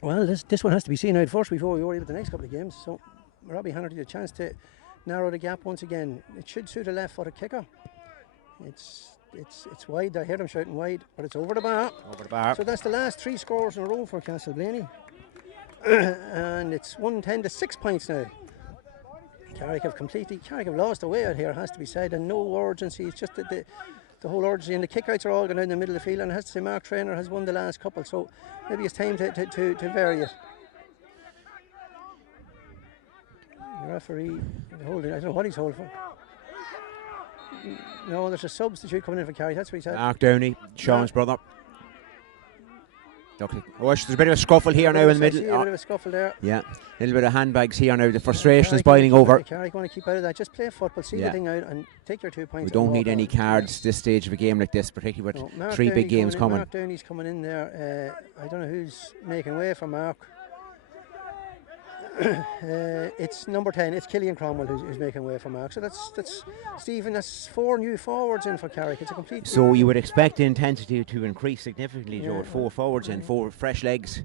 Well, this one has to be seen out first before we worry about the next couple of games. So Robbie Hannerty a chance to narrow the gap once again. It should suit a left-footed kicker. It's wide. I hear them shouting wide, but it's over the bar. Over the bar. So that's the last 3 scores in a row for Castleblayney. And it's 110 to 6 points now. Carrick have lost the way out here, has to be said, and no urgency. It's just that the whole urgency, and the kickouts are all going down the middle of the field, and it has to say Mark Traynor has won the last couple, so maybe it's time to vary it. The referee holding, I don't know what he's holding for. No, there's a substitute coming in for Carrick, that's what he said. Mark Downey, Sean's brother. Okay. Oh, there's a bit of a scuffle here now in the middle. A bit of a scuffle there. Yeah, a little bit of handbags here now. The frustration is boiling over. Carrick want to keep out of that. Just play football, see the thing out, and take your 2 points. We don't need any cards this stage of a game like this, particularly with 3 big games coming. Mark Downey's coming in there. I don't know who's making way for Mark. It's number 10. It's Killian Cromwell who's making way for Mark. So that's Stephen. That's 4 new forwards in for Carrick. It's a complete. So you would expect the intensity to increase significantly, Joe. 4 forwards and 4 fresh legs.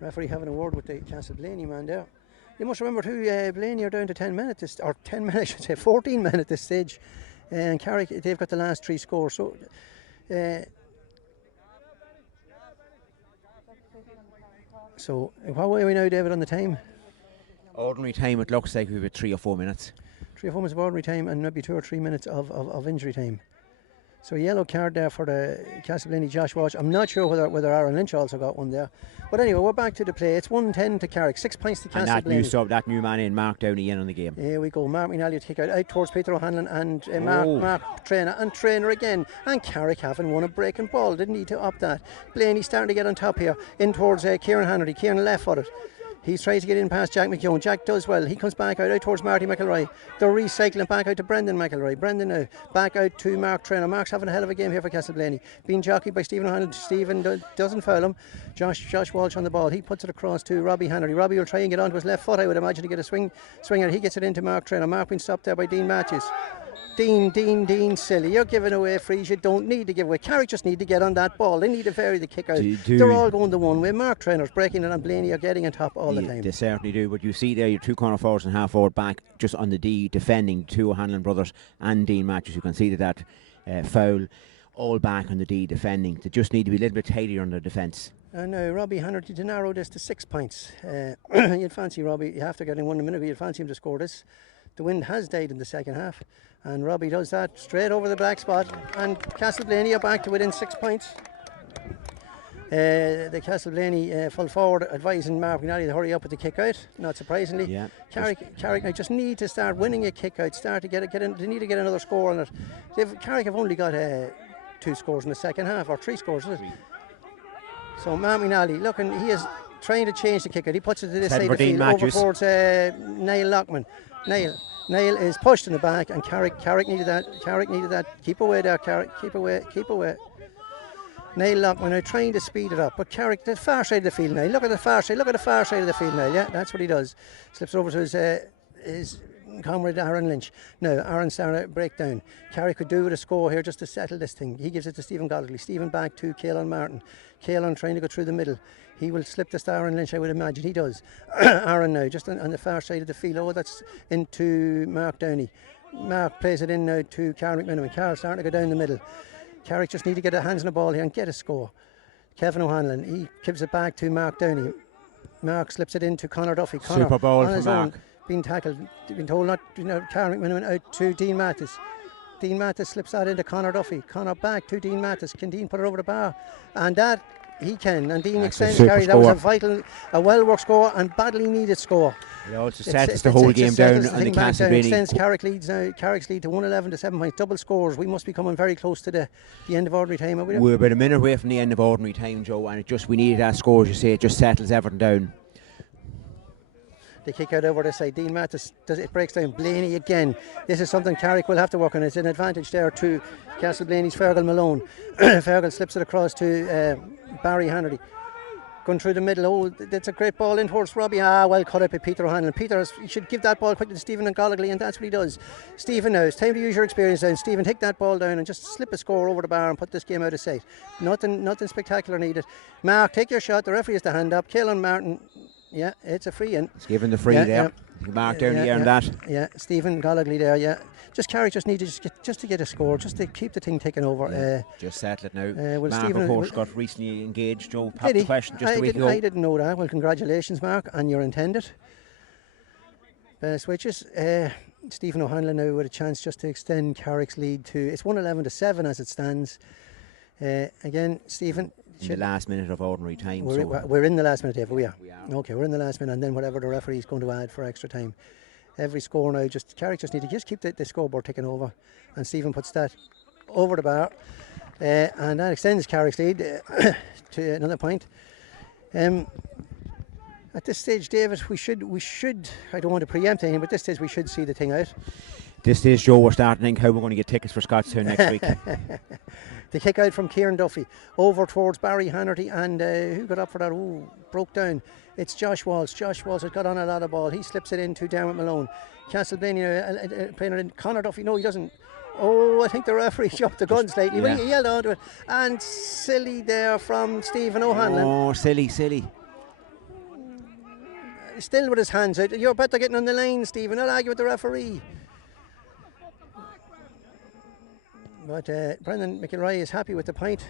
Referee having a word with the Castleblayney man there. You must remember too, Blaney are down to 10 minutes, or 10 minutes, I should say, 14 minutes at this stage, and Carrick they've got the last 3 scores. So. So, what way are we now, David, on the time? Ordinary time, it looks like we've got 3 or 4 minutes. 3 or 4 minutes of ordinary time and maybe 2 or 3 minutes of injury time. So, a yellow card there for the Castleblayney Josh Walsh. I'm not sure whether Aaron Lynch also got one there. But anyway, we're back to the play. It's 110 to Carrick, 6 points to Castleblayney. And that new man in, Mark Downey, in on the game. Here we go. Mark McNally to kick out towards Peter O'Hanlon and Mark Traynor. And Traynor again. And Carrick having won a breaking ball. Didn't need to up that. Blaney starting to get on top here. In towards Kieran Hannerty. Kieran left footed. He's trying to get in past Jack McKeown. Jack does well. He comes back out towards Marty McElroy. They're recycling back out to Brendan McElroy. Brendan now back out to Mark Traynor. Mark's having a hell of a game here for Castleblayney. Being jockeyed by Stephen O'Hanlon. Stephen doesn't foul him. Josh Walsh on the ball. He puts it across to Robbie Hannerty. Robbie will try and get onto his left foot, I would imagine, to get a swinger. He gets it into Mark Traynor. Mark being stopped there by Dean Matthews. Dean, silly. You're giving away frees you don't need to give away. Carrick just need to get on that ball. They need to vary the kick out. They're all going the one way. Mark Traynor's breaking it and Blaney are getting on top all the time. They certainly do. But you see there, your 2 corner forwards and half forward back just on the D, defending 2 O'Hanlon brothers and Dean Matthews. You can see that foul all back on the D, defending. They just need to be a little bit tidier on their defence. And now Robbie Hannerty to narrow this to 6 points. You'd fancy Robbie, you have to get in 1 minute, but you'd fancy him to score this. The wind has died in the second half, and Robbie does that straight over the black spot, and Castleblayney are back to within 6 points. The Castleblayney full forward advising Mark McNally to hurry up with the kick out, not surprisingly. Yeah. Carrick now just need to start winning a kick out, start to get in, they need to get another score on it. Carrick have only got 2 scores in the second half, or 3 scores, is it? So Mark McNally, looking, he is trying to change the kick out. He puts it to this side of the field, over towards Niall Lockman. Niall is pushed in the back, and Carrick needed that. Keep away there, Carrick. Keep away. Niall Lockman now trying to speed it up, but Carrick, the far side of the field now. Look at the far side of the field now. Yeah, that's what he does. Slips over to his comrade Aaron Lynch. Now Aaron's starting to break down. Carrick could do with a score here just to settle this thing. He gives it to Stephen Godley. Stephen back to Caelan Martin. Caelan trying to go through the middle. He will slip this to Aaron Lynch, I would imagine. He does. Aaron now, just on the far side of the field. Oh, that's into Mark Downey. Mark plays it in now to Carrickmacross. Carrick starting to go down the middle. Carrick just need to get their hands on the ball here and get a score. Kevin O'Hanlon, he gives it back to Mark Downey. Mark slips it into Conor Duffy. Conor Super ball on his from own, Mark. being tackled, being told not, Carrickmacross out to Dean Mathis. Dean Mathis slips that into Conor Duffy. Conor back to Dean Mathis. Can Dean put it over the bar? And that he can. And Dean extends carry. That was a well-worked score and badly needed score. It also sets the whole game down on the Castleblayney. Extends Carrick's lead to 111 to 7 points. Double scores. We must be coming very close to the end of ordinary time. We're about a minute away from the end of ordinary time, Joe, and we needed that score, as you say. It just settles everything down. They kick out over this side. Dean Mattis it breaks down. Blaney again. This is something Carrick will have to work on. It's an advantage there to Castleblayney's Fergal Malone. Fergal slips it across to Barry Hannerty. Going through the middle. Oh, that's a great ball in towards Robbie. Well cut up by Peter O'Hanlon. Peter should give that ball quickly to Stephen and Gollagly, and that's what he does. Stephen, now it's time to use your experience then. Stephen, take that ball down and just slip a score over the bar and put this game out of sight. Nothing spectacular needed. Mark, take your shot. The referee has the hand up. Kaelan Martin. Yeah, it's a free in. It's given the free there. Mark down the air and that. Yeah, Stephen Gollagly there. Yeah, Carrick just needed to get a score, just to keep the thing ticking over. Just settle it now. Well, Mark, Stephen, of course, got recently engaged. Joe, pop the question just a week ago. I didn't know that. Well, congratulations, Mark, on your intended switches. Stephen O'Hanlon now with a chance just to extend Carrick's lead to, it's 111-7 as it stands. Again, Stephen. In the last minute of ordinary time. We're in the last minute, David. We are. We are. Okay, we're in the last minute, and then whatever the referee is going to add for extra time. Every score now, Carrick just need to keep the scoreboard ticking over, and Stephen puts that over the bar, and that extends Carrick's lead to another point. At this stage, David, we should. I don't want to preempt anything, but at this stage we should see the thing out. This stage, Joe, we're starting to think how we're going to get tickets for Scottstown next week. The kick out from Kieran Duffy over towards Barry Hannerty, and who got up for that? Broke down. It's Josh Walsh. Josh Walsh has got on a lot of ball. He slips it into Dermot Malone. Castleblayney playing it in. Conor Duffy, no, he doesn't. Oh, I think the referee jumped the gun slightly. He held on to it. And silly there from Stephen O'Hanlon. Oh, silly. Still with his hands out. You're better getting on the line, Stephen. I'll argue with the referee. But Brendan McIlroy is happy with the point.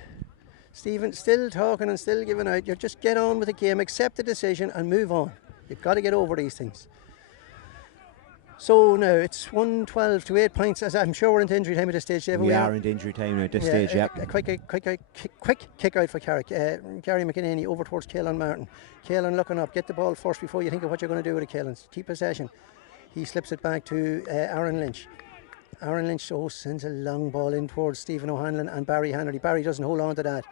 Stephen still talking and still giving out. You just get on with the game, accept the decision and move on. You've got to get over these things. So now it's 112-8 points, as I'm sure we're into injury time at this stage. We are into injury time now at this stage, yeah. A quick kick out for Carrick. Gary McInerney over towards Kaelan Martin. Kaelan looking up. Get the ball first before you think of what you're going to do with it, Kaelan. Keep possession. He slips it back to Aaron Lynch. Aaron Lynch sends a long ball in towards Stephen O'Hanlon and Barry Hannerty. Barry doesn't hold on to that.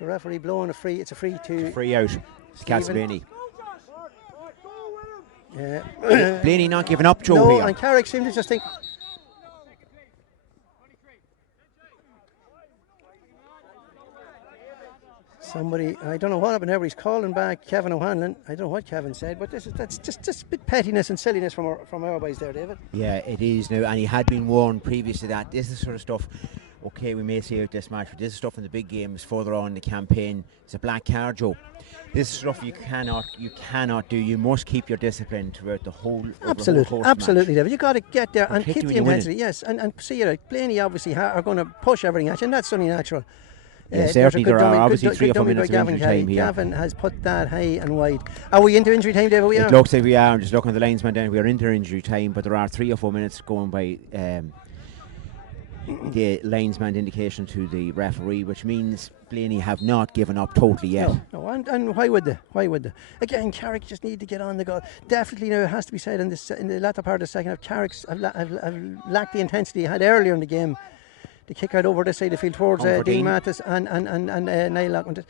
The referee blowing a free. It's a free to... It's a free out. It's Castleblayney. Blaney not giving up, Joe. No, here. And Carrick seemed to just think... Somebody, I don't know what happened there, but he's calling back Kevin O'Hanlon. I don't know what Kevin said, but that's just a bit pettiness and silliness from our boys there, David. Yeah, it is now, and he had been warned previous to that. This is the sort of stuff, okay, we may see out this match, but this is stuff in the big games further on in the campaign. It's a black card, Joe. This is stuff you cannot do. You must keep your discipline throughout the whole Absolutely, David. You got to get there and keep the intensity. Winning. Yes, and see it. Blaney obviously are going to push everything at you, and that's only natural. Yeah, certainly there are obviously 3 or 4 minutes of injury time here. Gavin has put that high and wide. Are we into injury time, David? It looks like we are. I'm just looking at the linesman down. We are into injury time, but there are 3 or 4 minutes going by the linesman indication to the referee, which means Blaney have not given up totally yet. No, and why would they? Again, Carrick just need to get on the go. Definitely, now it has to be said in the latter part of the second half, Carrick's have lacked the intensity he had earlier in the game. The kick out over this side of the field towards Dean Mattis and Niall Lockman.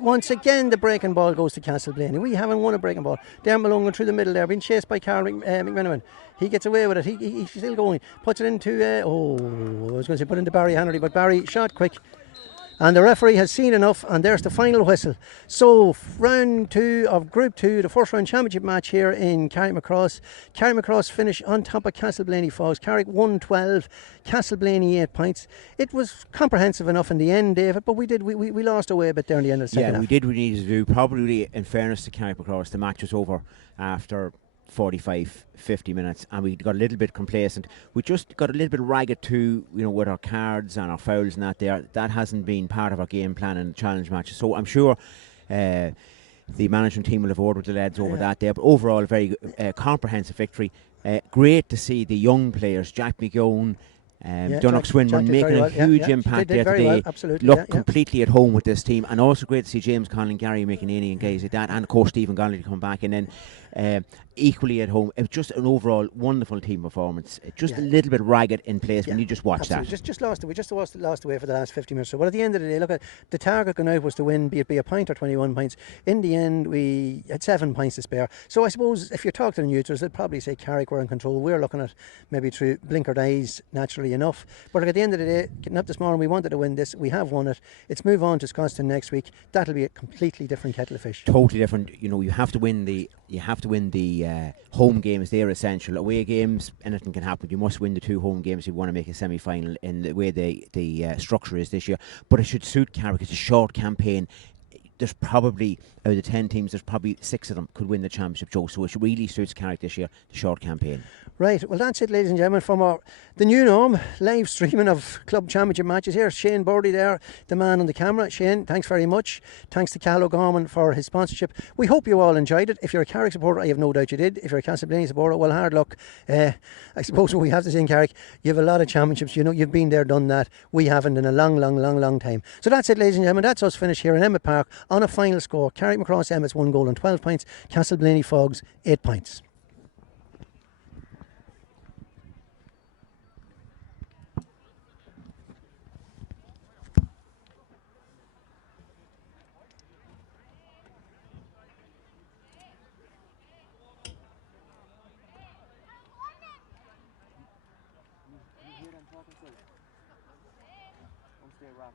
Once again, the breaking ball goes to Castleblayney. We haven't won a breaking ball. Dermot Malone going through the middle there, being chased by Carl McMenamin. He gets away with it. He's still going. Puts it into, I was going to say put into Barry Hannerty, but Barry shot quick. And the referee has seen enough, and there's the final whistle. So, round 2 of Group 2, the first round championship match here in Carrickmacross. Carrickmacross finish on top of Castleblayney Faughs. Carrick 112, Castleblayney 8 points. It was comprehensive enough in the end, David, but we lost away a bit there in the end of the second half. Yeah, we did what we needed to do. Probably, in fairness to Carrickmacross, the match was over after 45-50 minutes, and we got a little bit complacent. We just got a little bit ragged too, with our cards and our fouls and that there. That hasn't been part of our game plan in the challenge matches. So I'm sure the management team will have ordered the lads over that there. But overall, a very comprehensive victory. Great to see the young players, Jack McGowan, Donnock Swinburne, making a huge impact there today. Look completely at home with this team, and also great to see James Conlon, Gary McInerney and guys like that, and of course Stephen Gonnelly to come back, and then Equally at home, it was just an overall wonderful team performance. Just a Yeah. little bit ragged in place when Yeah, you just watch absolutely. that. Just lost. We just lost away for the last 50 minutes. So, but at the end of the day, look at the target going out was to win, be it a point or 21 points. In the end, we had 7 points to spare. So I suppose if you talk to the neutrals, they'd probably say Carrick were in control. We're looking at maybe through blinkered eyes, naturally enough. But at the end of the day, getting up this morning, we wanted to win this. We have won it. It's move on to Scotstoun next week. That'll be a completely different kettle of fish. Totally different. You have to win the home games. They're essential. Away games, anything can happen. You must win the 2 home games if you want to make a semi-final in the way the structure is this year. But it should suit Carrick. It's a short campaign. There's probably, out of the 10 teams, there's probably 6 of them could win the championship, Joe. So it really suits Carrick this year, the short campaign. Right, well that's it, ladies and gentlemen, from the new norm, live streaming of club championship matches here. Shane Birdie there, the man on the camera. Shane, thanks very much. Thanks to Cal O'Gorman for his sponsorship. We hope you all enjoyed it. If you're a Carrick supporter, I have no doubt you did. If you're a Castleblayney supporter, well, hard luck. I suppose what we have to say in Carrick, you have a lot of championships. You've been there, done that. We haven't in a long time. So that's it, ladies and gentlemen. That's us finished here in Emmett Park on a final score. Carrickmacross Emmets 1 goal and 12 points. Castleblayney Faughs 8 points. Don't stay wrong.